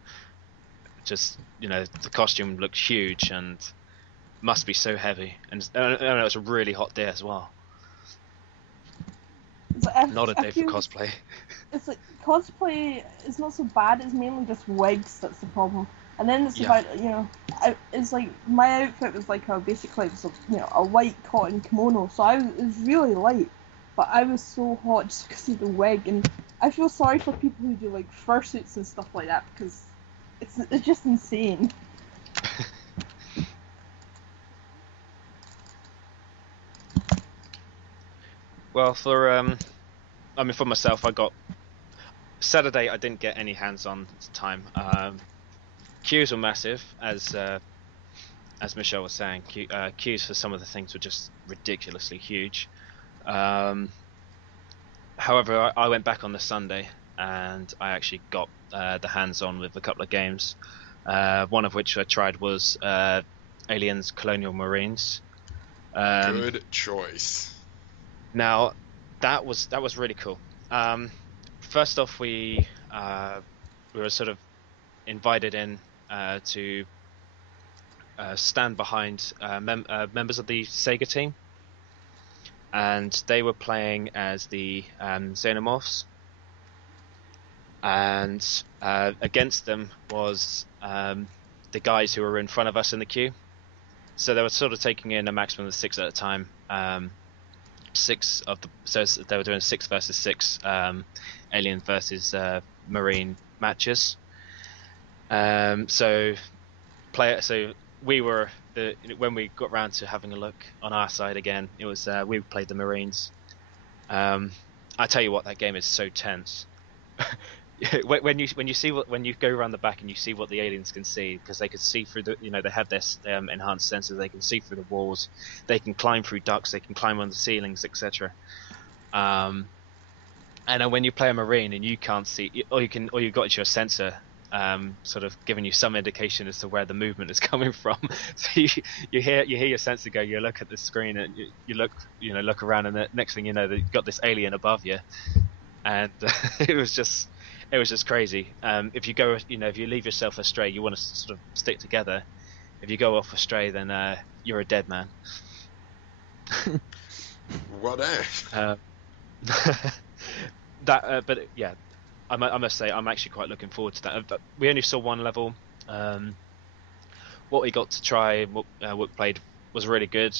Just the costume looked huge and must be so heavy, and it was a really hot day as well. Not a day for cosplay. It's like cosplay is not so bad. It's mainly just wigs that's the problem. And then it's about it's like my outfit was like basically it was a white cotton kimono, so it was really light, but I was so hot just because of the wig, and I feel sorry for people who do like fursuits and stuff like that because it's just insane. Well, for myself, I got Saturday. I didn't get any hands-on time. Queues were massive, as Michelle was saying. Queues for some of the things were just ridiculously huge. However, I went back on the Sunday and I actually got the hands-on with a couple of games. One of which I tried was Aliens Colonial Marines. Good choice. Now, that was really cool. First off, we were sort of invited in to stand behind members of the Sega team, and they were playing as the Xenomorphs, and against them was the guys who were in front of us in the queue. So they were sort of taking in a maximum of 6 at a time. So they were doing 6 versus 6 Alien versus Marine matches. So we were when we got round to having a look on our side again, it was we played the Marines. I tell you what, that game is so tense. when you go around the back and you see what the aliens can see, because they can see through they have this enhanced sensors, they can see through the walls, they can climb through ducts, they can climb on the ceilings, etc. And then when you play a Marine and you can't see, or you've got your sensor sort of giving you some indication as to where the movement is coming from. So you hear your sensor go, you look at the screen and you look around, and the next thing you know, you've got this alien above you, and it was just crazy. If you leave yourself astray, you want to sort of stick together. If you go off astray, then you're a dead man. Well done. But yeah, I must say I'm actually quite looking forward to that. But we only saw one level. What we got to try, what we played was really good.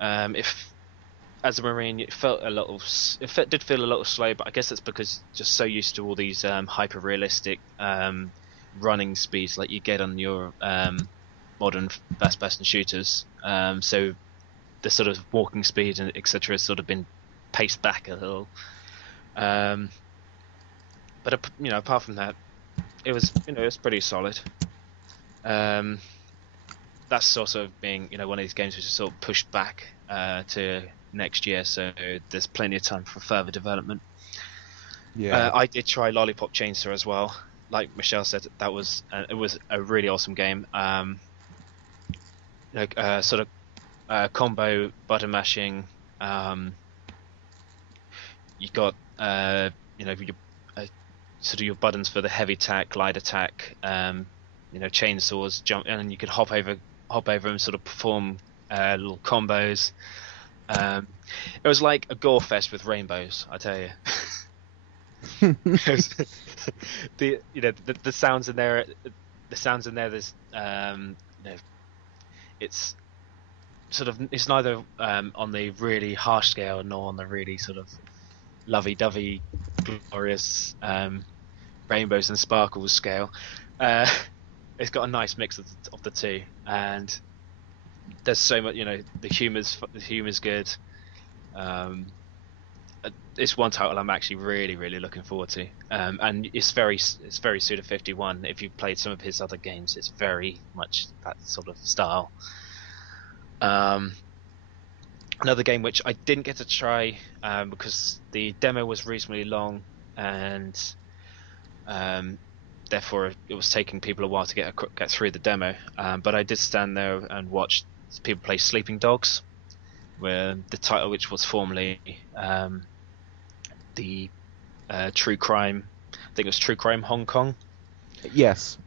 If as a Marine, it did feel a little slow, but I guess it's because just so used to all these hyper realistic running speeds like you get on your modern first person shooters. So the sort of walking speed and etc. has sort of been paced back a little. But apart from that, it was pretty solid. That's sort of being one of these games which is sort of pushed back to next year, so there's plenty of time for further development. Yeah. I did try Lollipop Chainsaw as well. Like Michelle said, it was a really awesome game. Sort of combo button mashing. You got your sort of your buttons for the heavy attack, light attack, chainsaws, jump, and you could hop over and sort of perform little combos. It was like a gore fest with rainbows, I tell you. The sounds in there. There's it's sort of, it's neither on the really harsh scale nor on the really sort of lovey-dovey, glorious rainbows and sparkles scale. It's got a nice mix of the two, and there's so much. The humor's good. It's one title I'm actually really, really looking forward to, and it's very Suda51. If you've played some of his other games, it's very much that sort of style. Another game which I didn't get to try because the demo was reasonably long, and therefore it was taking people a while to get through the demo. But I did stand there and watch people play Sleeping Dogs, where the title, which was formerly the True Crime, I think it was True Crime Hong Kong. Yes.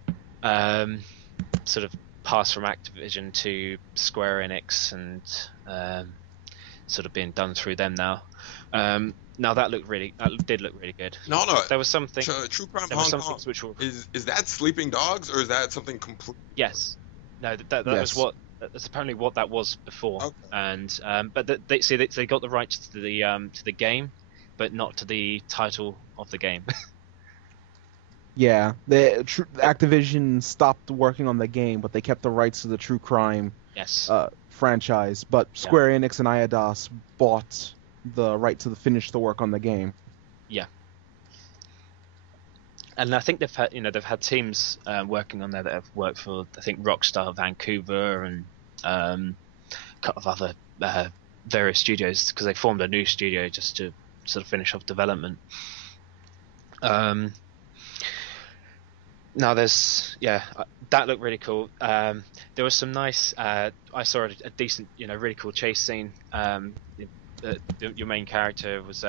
Sort of passed from Activision to Square Enix, and sort of being done through them now. Now that did look really good. No. There was something. So, True Crime There Hong were some Kong. things which were. Is that Sleeping Dogs, or is that something complete? Yes. No, that Yes. was that's apparently what that was before. Okay. And but they got the rights to the game, but not to the title of the game. Yeah, Activision stopped working on the game, but they kept the rights to the True Crime Yes. franchise. But Square Enix and Eidos bought the right to finish the work on the game. Yeah. And I think they've had teams working on there that have worked for, I think, Rockstar Vancouver and a couple of other various studios, because they formed a new studio just to sort of finish off development. Now that looked really cool. There was some nice. I saw a decent, really cool chase scene. Your main character was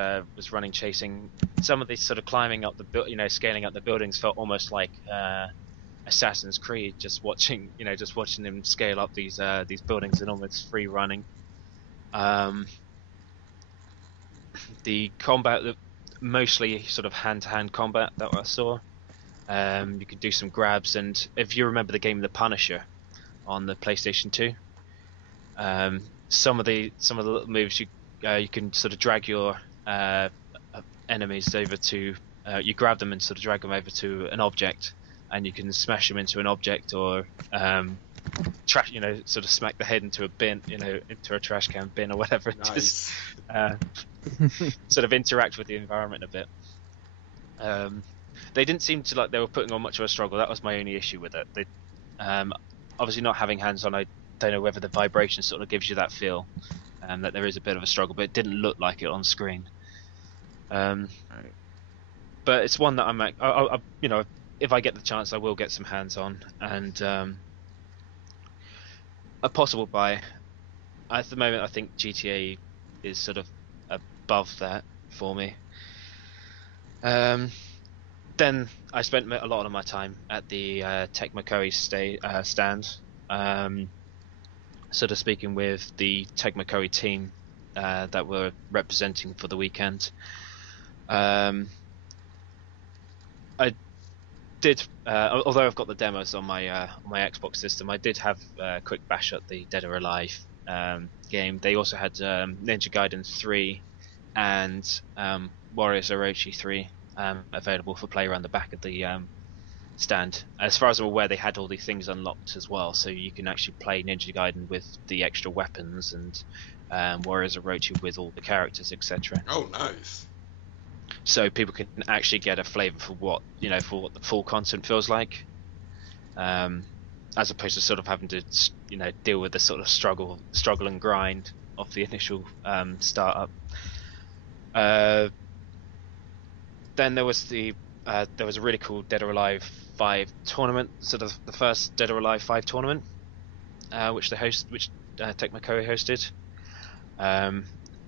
running, chasing. Some of these sort of climbing up scaling up the buildings felt almost like Assassin's Creed. Just watching them scale up these buildings and almost free running. The combat, mostly sort of hand-to-hand combat that I saw. You could do some grabs, and if you remember the game The Punisher on the PlayStation 2, some of the little moves you can sort of drag your enemies over to, you grab them and sort of drag them over to an object, and you can smash them into an object, or sort of smack the head into a bin, into a trash can bin or whatever. Nice. Sort of interact with the environment a bit. They didn't seem to like they were putting on much of a struggle. That was my only issue with it. They, obviously not having hands on, I don't know whether the vibration sort of gives you that feel, that there is a bit of a struggle, but it didn't look like it on screen. But it's one that I if I get the chance, I will get some hands on, and a possible buy. At the moment, I think GTA is sort of above that for me. Then I spent a lot of my time at the Tecmo Koei stand, sort of speaking with the Tecmo Koei team that were representing for the weekend. I did, although I've got the demos on my Xbox system, I did have a quick bash at the Dead or Alive game. They also had Ninja Gaiden 3 and Warriors Orochi 3 available for play around the back of the stand. As far as I'm aware, they had all these things unlocked as well, so you can actually play Ninja Gaiden with the extra weapons, and Warriors Orochi with all the characters, etc. Oh, nice. So people can actually get a flavour for what the full content feels like, as opposed to sort of having to deal with the sort of struggle and grind of the initial startup. Then there was a really cool Dead or Alive 5 tournament, sort of the first Dead or Alive 5 tournament, which Tecmo Koei hosted.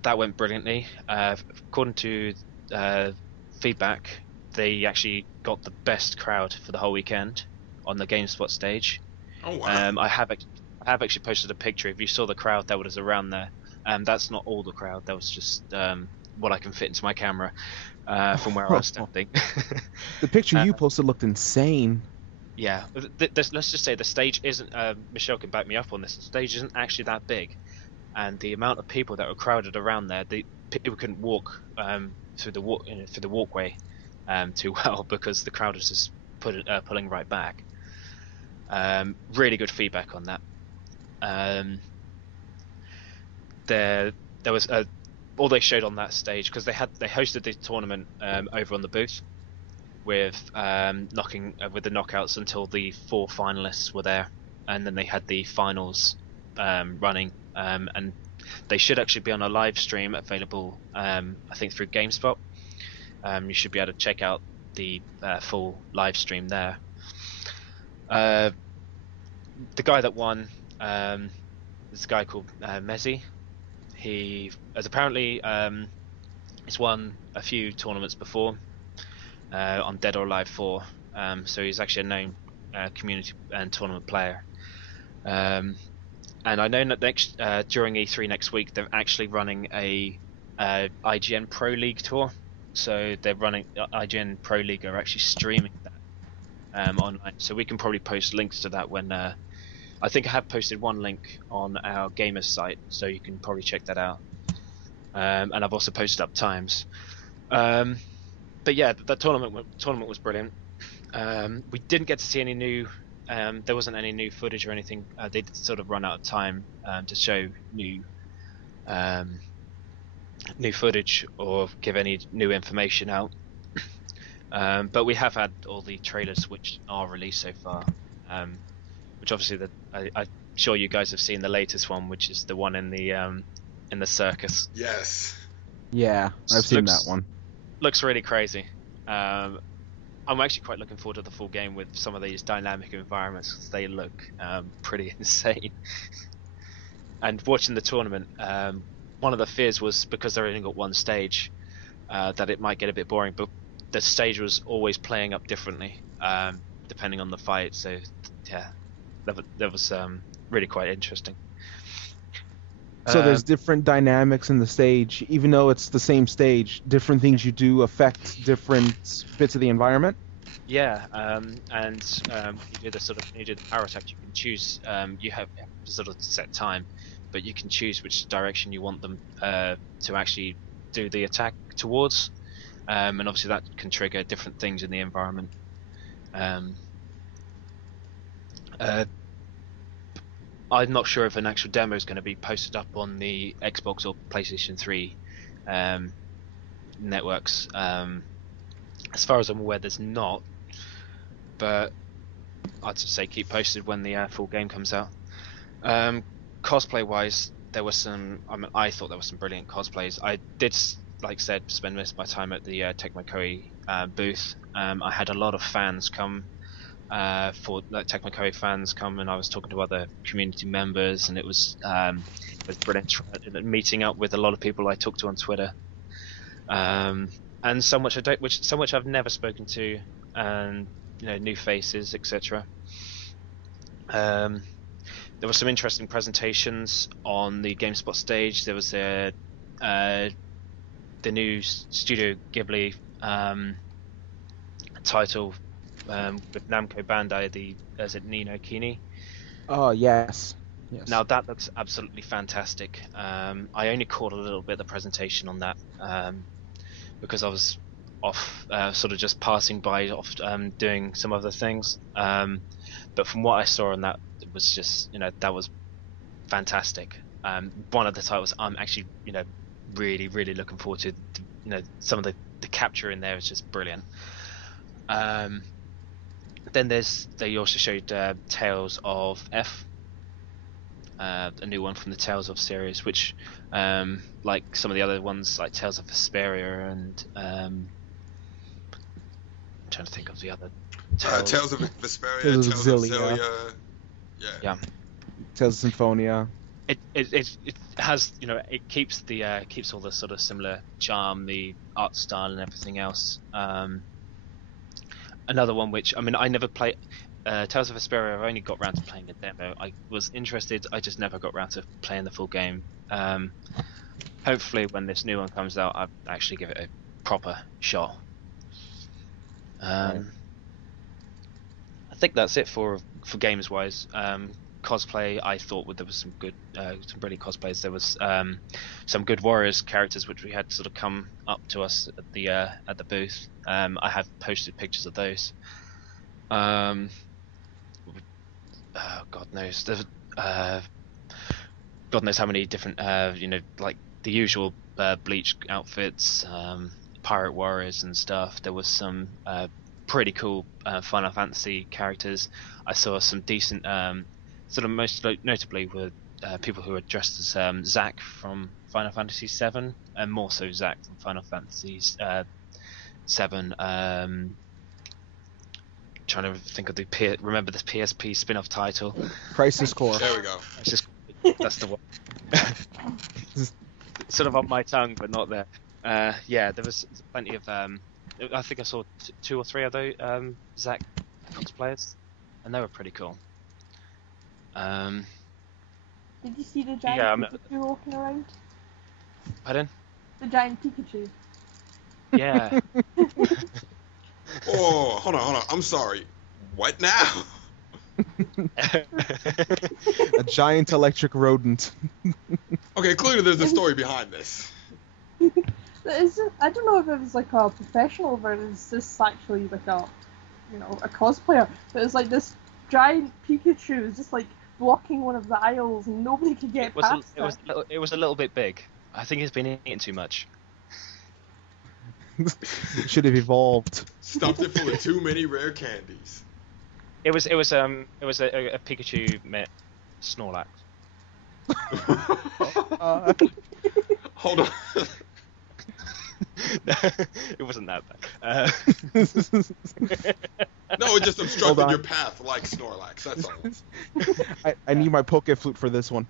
That went brilliantly. According to feedback, they actually got the best crowd for the whole weekend on the GameSpot stage. Oh wow. I have actually posted a picture. If you saw the crowd that was around there, that's not all the crowd. That was just what I can fit into my camera from where I was standing. The picture you posted looked insane. Yeah, let's just say the stage isn't. Michelle can back me up on this. The stage isn't actually that big, and the amount of people that were crowded around there, people couldn't walk through the walkway too well because the crowd was just pulling right back. Really good feedback on that. There was all they showed on that stage because they hosted the tournament over on the booth with with the knockouts until the 4 finalists were there, and then they had the finals running, and they should actually be on a live stream available I think through GameSpot. You should be able to check out the full live stream there. The guy that won, this guy called Messi. He has apparently he's won a few tournaments before on Dead or Alive 4, so he's actually a known community and tournament player. And I know that during E3 next week they're actually running a IGN Pro League tour. So they're running IGN Pro League are actually streaming that online. So we can probably post links to that when. I think I have posted one link on our GAMRs site, so you can probably check that out. And I've also posted up times. But yeah, the tournament was brilliant. We didn't get to see any new. There wasn't any new footage or anything. They did sort of run out of time to show new footage or give any new information out. But we have had all the trailers which are released so far. Which obviously I'm sure you guys have seen the latest one, which is the one in the circus. Yes. Yeah, I've seen that one. Looks really crazy. I'm actually quite looking forward to the full game with some of these dynamic environments, because they look pretty insane. And watching the tournament, one of the fears was because they only got one stage, that it might get a bit boring. But the stage was always playing up differently, depending on the fight. So yeah. That was really quite interesting. So there's different dynamics in the stage, even though it's the same stage. Different things you do affect different bits of the environment. Yeah, and you do the power attack. You can choose. You have a sort of set time, but you can choose which direction you want them to actually do the attack towards, and obviously that can trigger different things in the environment. I'm not sure if an actual demo is going to be posted up on the Xbox or PlayStation 3 networks. As far as I'm aware, there's not, but I'd just say keep posted when the full game comes out. Cosplay-wise, there was some. I thought there were some brilliant cosplays. I did, like I said, spend most of my time at the Tecmo Koei booth. I had a lot of fans come. Tecmo Koei fans come, and I was talking to other community members, and it was brilliant meeting up with a lot of people I talked to on Twitter, and so much I've never spoken to, and new faces, etc. There were some interesting presentations on the GameSpot stage. There was the new Studio Ghibli title. With Namco Bandai, is it Ni no Kuni? Oh yes. Now that looks absolutely fantastic. I only caught a little bit of the presentation on that because I was off, sort of just passing by, doing some other things. But from what I saw on that, it was just that was fantastic. One of the titles I'm actually really looking forward to. Some of the capture in there is just brilliant. Then they also showed Tales of F, a new one from the Tales of series, which like some of the other ones like Tales of Vesperia and I'm trying to think of the other Tales of Vesperia, Tales of Xillia. Yeah. Tales of Symphonia. it has, you know, it keeps all the sort of similar charm, the art style and everything else. Another one which, I mean, I never played Tales of Vesperia. I've only got round to playing a demo. I was interested, I just never got round to playing the full game. Hopefully when this new one comes out, I'll actually give it a proper shot. Right. I think that's it for games wise. Cosplay, I thought there was some good, some brilliant cosplays. There was some good Warriors characters which we had sort of come up to us at the booth. I have posted pictures of those. God knows, God knows how many different, you know, like the usual Bleach outfits, pirate warriors and stuff. There was some pretty cool Final Fantasy characters. I saw some decent, sort of most notably were people who were dressed as Zack from Final Fantasy VII, and more so Zack from Final Fantasy VII. Trying to think of remember the PSP spin-off title. Crisis Core. There we go. That's the one. Sort of on my tongue, but not there. Yeah, there was plenty of. I think I saw 2 or 3 of those Zack cosplayers, and they were pretty cool. Did you see the giant Pikachu walking around? Pardon? The giant Pikachu. Yeah. Oh, hold on. I'm sorry. What now? A giant electric rodent. Okay, clearly there's a story behind this. I don't know if it was like a professional version. It's just actually like a cosplayer. But it's like this giant Pikachu is just like blocking one of the aisles, and nobody could get past it. It was a little bit big. I think he's been eating too much. It should have evolved. Stuffed it full of too many rare candies. It was a Pikachu met Snorlax. Hold on. It wasn't that bad. No, it just obstructed your path like Snorlax. That's all. I need my Poke Flute for this one.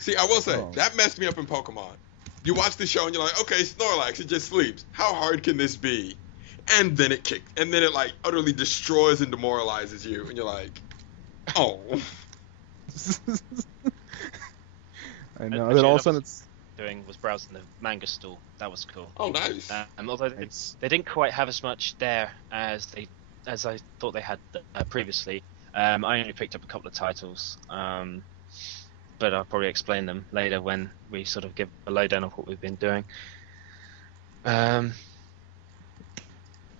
See, I will say, that messed me up in Pokemon. You watch the show and you're like, okay, Snorlax, it just sleeps. How hard can this be? And then it like utterly destroys and demoralizes you, and you're like, oh. I know. And then all of a sudden it's doing was browsing the manga store. That was cool. Oh, nice. And although they didn't quite have as much there as I thought they had previously, I only picked up a couple of titles. But I'll probably explain them later when we sort of give a lowdown of what we've been doing. But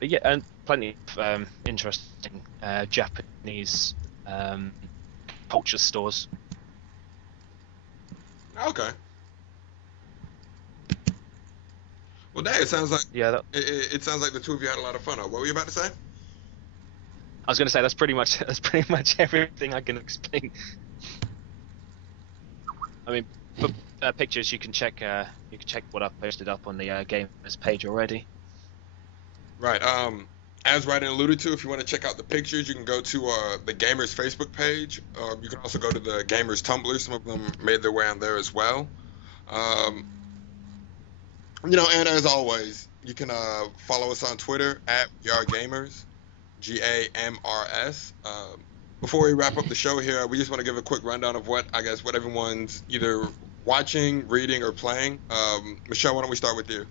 yeah, and plenty of interesting Japanese culture stores. Okay. Well, dang, it sounds like it sounds like the two of you had a lot of fun. What were you about to say? I was going to say that's pretty much everything I can explain. I mean, for pictures, you can check what I've posted up on the GAMRs page already. Right. As Rident alluded to, if you want to check out the pictures, you can go to the GAMRs Facebook page. You can also go to the GAMRs Tumblr. Some of them made their way on there as well. And as always, you can follow us on Twitter at WeAreGamers, GAMRS. Before we wrap up the show here, we just want to give a quick rundown of what everyone's either watching, reading, or playing. Michelle, why don't we start with you?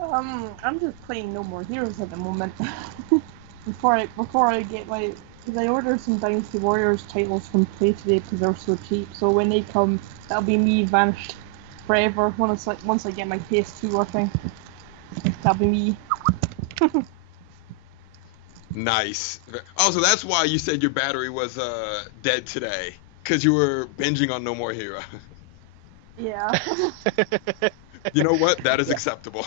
I'm just playing No More Heroes at the moment. before I get because I ordered some Dynasty Warriors titles from Play Today because they're so cheap. So when they come, that'll be me vanished forever. Once I get my PS2 working, that'll be me. Nice. Oh, so that's why you said your battery was dead today, because you were binging on No More Hero. Yeah. You know what? That is acceptable.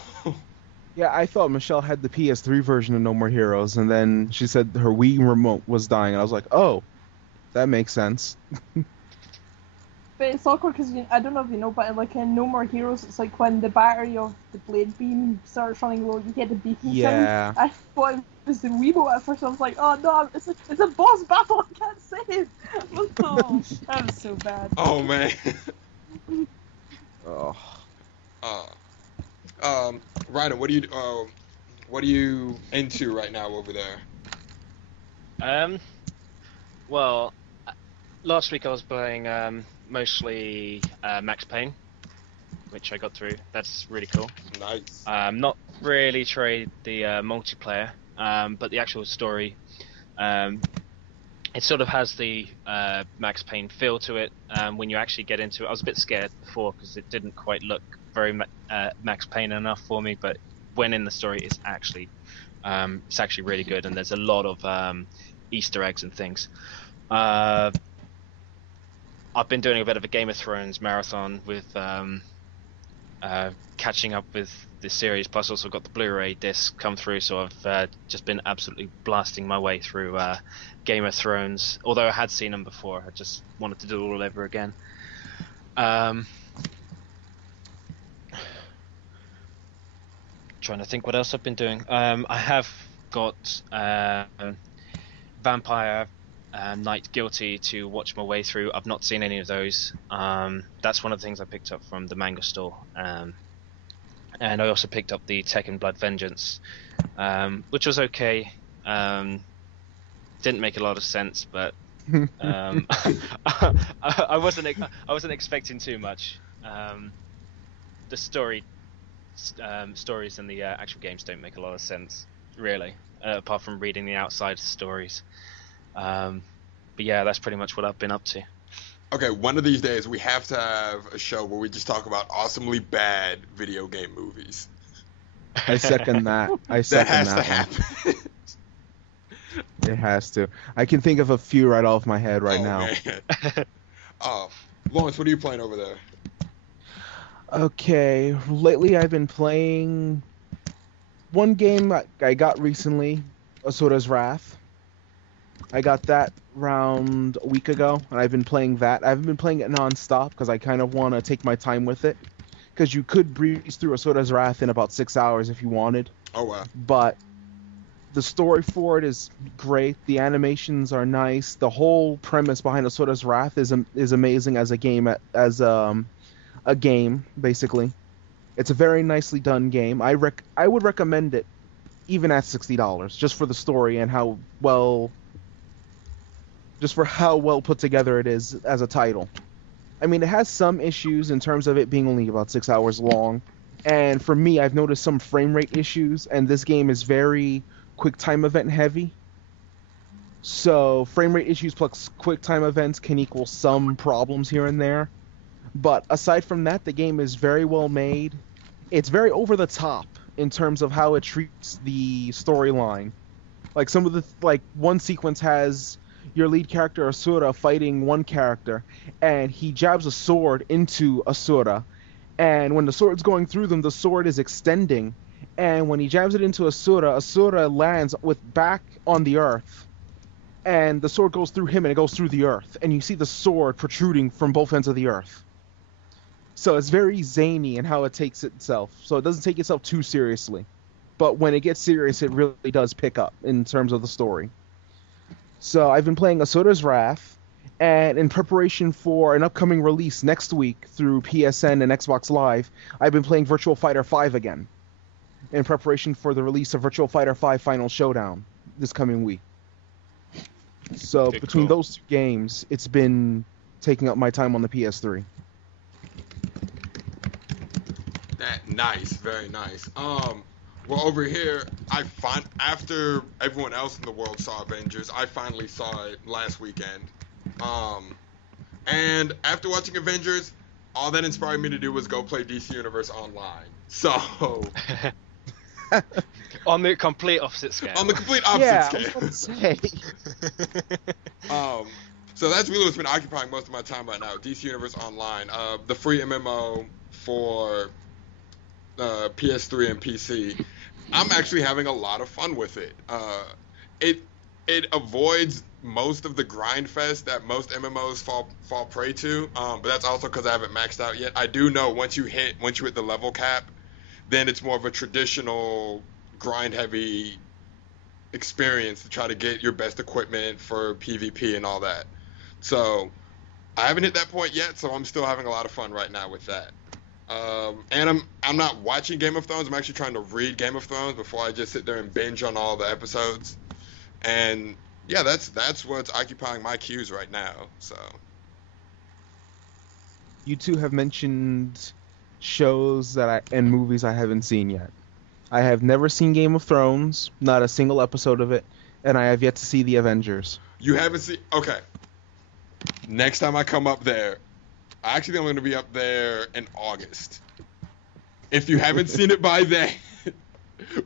Yeah, I thought Michelle had the PS3 version of No More Heroes, and then she said her Wii remote was dying, and I was like, oh, that makes sense. But it's awkward because I don't know if you know, but like in No More Heroes, it's like when the battery of the blade beam starts running low, you get the beacon Yeah. sound. I thought it was the Weebo at first. I was like, oh no, it's a boss battle. I can't save. Oh, that was so bad. Oh man. Oh. Ryden, what are you into right now over there? Well, last week I was playing mostly Max Payne, which I got through. That's really cool. Nice. Not really tried the multiplayer, but the actual story, it sort of has the Max Payne feel to it. When you actually get into it, I was a bit scared before because it didn't quite look very Max Payne enough for me. But when in the story, it's actually really good, and there's a lot of Easter eggs and things. I've been doing a bit of a Game of Thrones marathon with catching up with the series, plus also got the Blu-ray disc come through, so I've just been absolutely blasting my way through Game of Thrones. Although I had seen them before, I just wanted to do it all over again. Trying to think what else I've been doing. I have got Vampire Knight Guilty to watch my way through. I've not seen any of those. That's one of the things I picked up from the manga store. And I also picked up the Tekken Blood Vengeance, which was okay. Didn't make a lot of sense, but I wasn't expecting too much. The stories in the actual games don't make a lot of sense, really, apart from reading the outside stories. But yeah, that's pretty much what I've been up to. Okay, one of these days we have to have a show where we just talk about awesomely bad video game movies. I second that. That has to happen. It has to. I can think of a few right off my head right now. Man. Lawrence, what are you playing over there? Okay, lately I've been playing one game I got recently, Asura's Wrath. I got that around a week ago, and I've been playing that. I haven't been playing it non-stop because I kind of want to take my time with it. Because you could breeze through Asura's Wrath in about 6 hours if you wanted. Oh, wow. But the story for it is great. The animations are nice. The whole premise behind Asura's Wrath is amazing as a game, basically. It's a very nicely done game. I would recommend it even at $60, just for the story and how well put together it is as a title. I mean, it has some issues in terms of it being only about 6 hours long. And for me, I've noticed some frame rate issues, and this game is very quick time event heavy. So frame rate issues plus quick time events can equal some problems here and there. But aside from that, the game is very well made. It's very over the top in terms of how it treats the storyline. Like one sequence has your lead character Asura fighting one character, and he jabs a sword into Asura, and when the sword's going through them, the sword is extending, and when he jabs it into Asura lands with back on the earth, and the sword goes through him and it goes through the earth, and you see the sword protruding from both ends of the earth. So it's very zany in how it takes itself, so it doesn't take itself too seriously. But when it gets serious, it really does pick up in terms of the story. So I've been playing Asura's Wrath, and in preparation for an upcoming release next week through PSN and Xbox Live, I've been playing Virtua Fighter 5 again, in preparation for the release of Virtua Fighter 5 Final Showdown this coming week. So Okay, between cool. those two games, it's been taking up my time on the PS3. Nice, very nice. Well, over here, after everyone else in the world saw Avengers, I finally saw it last weekend. And after watching Avengers, all that inspired me to do was go play DC Universe Online. So On the complete opposite scale. on the complete opposite Yeah, I was scale. gonna say. So that's really what's been occupying most of my time right now. DC Universe Online, the free MMO for PS3 and PC. I'm actually having a lot of fun with it. It avoids most of the grind fest that most MMOs fall prey to. But that's also because I haven't maxed out yet. I do know once you hit the level cap, then it's more of a traditional grind heavy experience to try to get your best equipment for PvP and all that. So I haven't hit that point yet, so I'm still having a lot of fun right now with that. And I'm not watching Game of Thrones. I'm actually trying to read Game of Thrones before I just sit there and binge on all the episodes. And yeah, that's what's occupying my queues right now. So You two have mentioned shows and movies I haven't seen yet. I have never seen Game of Thrones, not a single episode of it, and I have yet to see The Avengers. you haven't seen? Okay. Next time I come up there, I actually think I'm going to be up there in August. If you haven't seen it by then,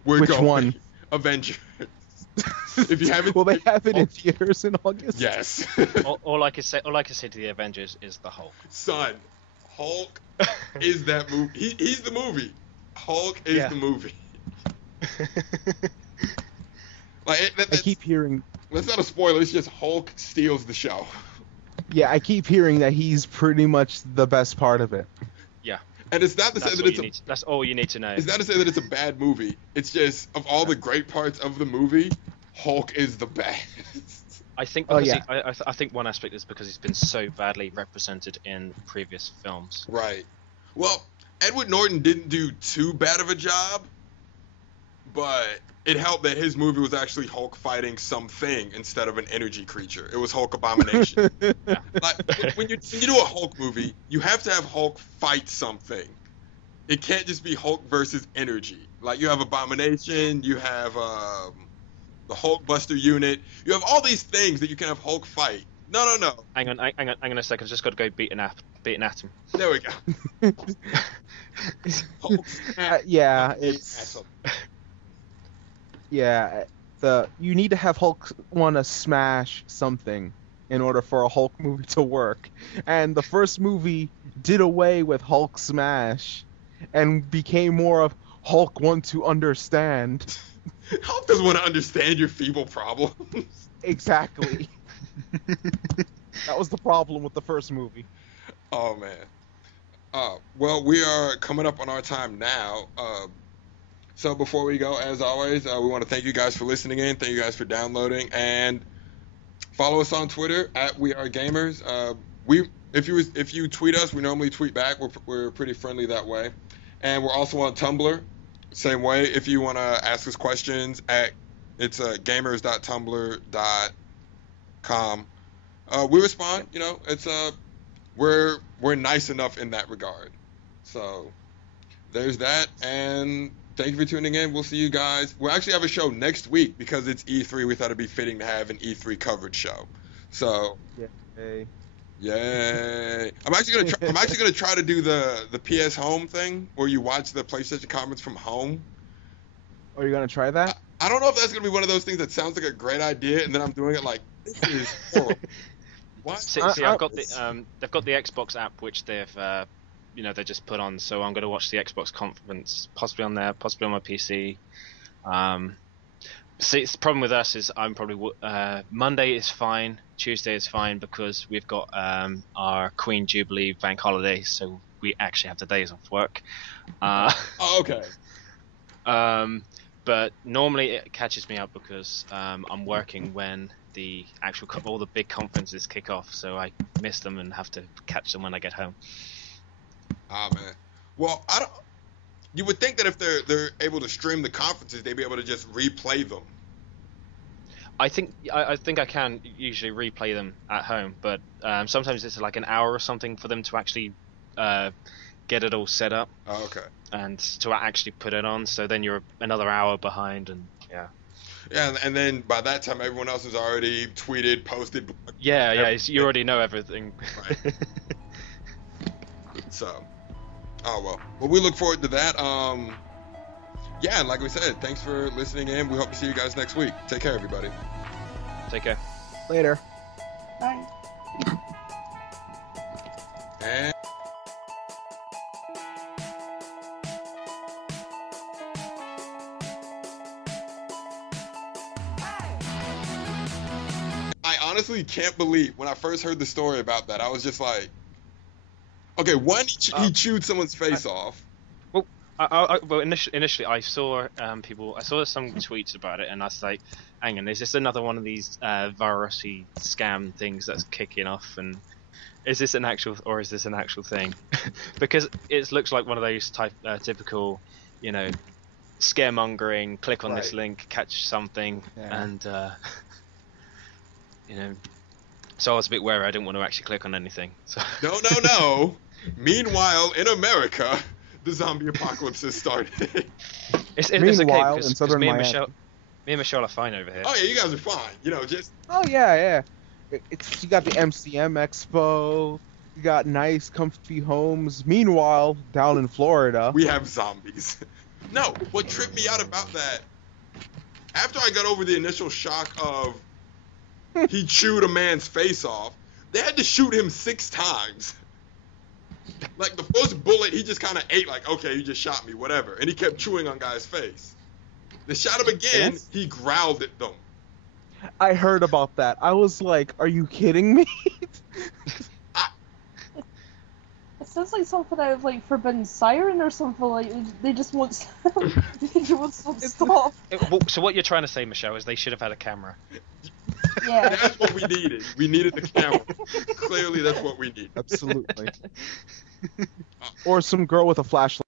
Which one? Avengers. If you haven't, Will they have it in theaters in August? yes. All I can say to the Avengers is the Hulk. Son, Hulk is that movie. He's the movie. Hulk is the movie. Like I keep hearing. That's not a spoiler. It's just Hulk steals the show. Yeah, I keep hearing that he's pretty much the best part of it. Yeah. And it's not to say that that's all you need to know. It's not to say that it's a bad movie. It's just of all the great parts of the movie, Hulk is the best. I think because I think one aspect is because he's been so badly represented in previous films. Right. Well, Edward Norton didn't do too bad of a job, but it helped that his movie was actually Hulk fighting something instead of an energy creature. It was Hulk Abomination. Like when you do a Hulk movie, you have to have Hulk fight something. It can't just be Hulk versus energy. Like you have Abomination, you have the Hulk Buster unit. You have all these things that you can have Hulk fight. No. Hang on a second. I've just got to go beat an atom. There we go. Hulk yeah, it's. Yeah, you need to have Hulk want to smash something in order for a Hulk movie to work. And the first movie did away with Hulk smash and became more of Hulk want to understand. Hulk doesn't want to understand your feeble problems. Exactly. That was the problem with the first movie. Oh, man. Well, we are coming up on our time now. So before we go, as always, we want to thank you guys for listening in. Thank you guys for downloading. And follow us on Twitter at We Are Gamers. If you tweet us, we normally tweet back. We're pretty friendly that way. And we're also on Tumblr. Same way. If you want to ask us questions, it's gamers.tumblr.com. We respond. You know, it's we're nice enough in that regard. So there's that. And thank you for tuning in. We'll see you guys. We'll actually have a show next week because it's E3. We thought it'd be fitting to have an E3 coverage show. So, yay! I'm actually gonna try to do the PS Home thing where you watch the PlayStation conference from home. Are you gonna try that? I don't know if that's gonna be one of those things that sounds like a great idea, and then I'm doing it like this is horrible. What? See, I've got they've got the Xbox app which they've they just put on, so I'm going to watch the Xbox conference, possibly on there, possibly on my PC. See, the problem with us is I'm probably Monday is fine, Tuesday is fine because we've got our Queen Jubilee bank holiday, so we actually have the days off work. Okay. But normally it catches me up because I'm working when the all the big conferences kick off, so I miss them and have to catch them when I get home. Ah, man. Well, you would think that if they're able to stream the conferences, they'd be able to just replay them. I think I can usually replay them at home, but sometimes it's like an hour or something for them to actually get it all set up. Oh, okay. And to actually put it on, so then you're another hour behind, and yeah. Yeah, and then by that time, everyone else has already tweeted, posted. Yeah, you already know everything. Right. So, well, we look forward to that. Yeah, and like we said, thanks for listening in. We hope to see you guys next week. Take care, everybody. Take care. Later. Bye. And I honestly can't believe when I first heard the story about that. I was just like, okay, one, he chewed someone's face off. Well, initially I saw I saw some tweets about it, and I was like, hang on, is this another one of these virusy scam things that's kicking off? And is this an actual thing? Because it looks like one of those typical, scaremongering. Click on this link, catch something, and So I was a bit wary. I didn't want to actually click on anything. So. No. Meanwhile, in America, the zombie apocalypse has started. It's okay because me and Michelle are fine over here. Oh yeah, you guys are fine. Just. Oh yeah. You got the MCM Expo. You got nice, comfy homes. Meanwhile, down in Florida, we have zombies. No, what tripped me out about that? After I got over the initial shock of he chewed a man's face off, they had to shoot him 6 times. Like, the first bullet, he just kind of ate, like, okay, you just shot me, whatever. And he kept chewing on guy's face. They shot him again, he growled at them. I heard about that. I was like, are you kidding me? It sounds like something out of, like, Forbidden Siren or something. Like, they just want some stop. So what you're trying to say, Michelle, is they should have had a camera. Yeah. That's what we needed. We needed the camera. Clearly, that's what we need. Absolutely. Or some girl with a flashlight.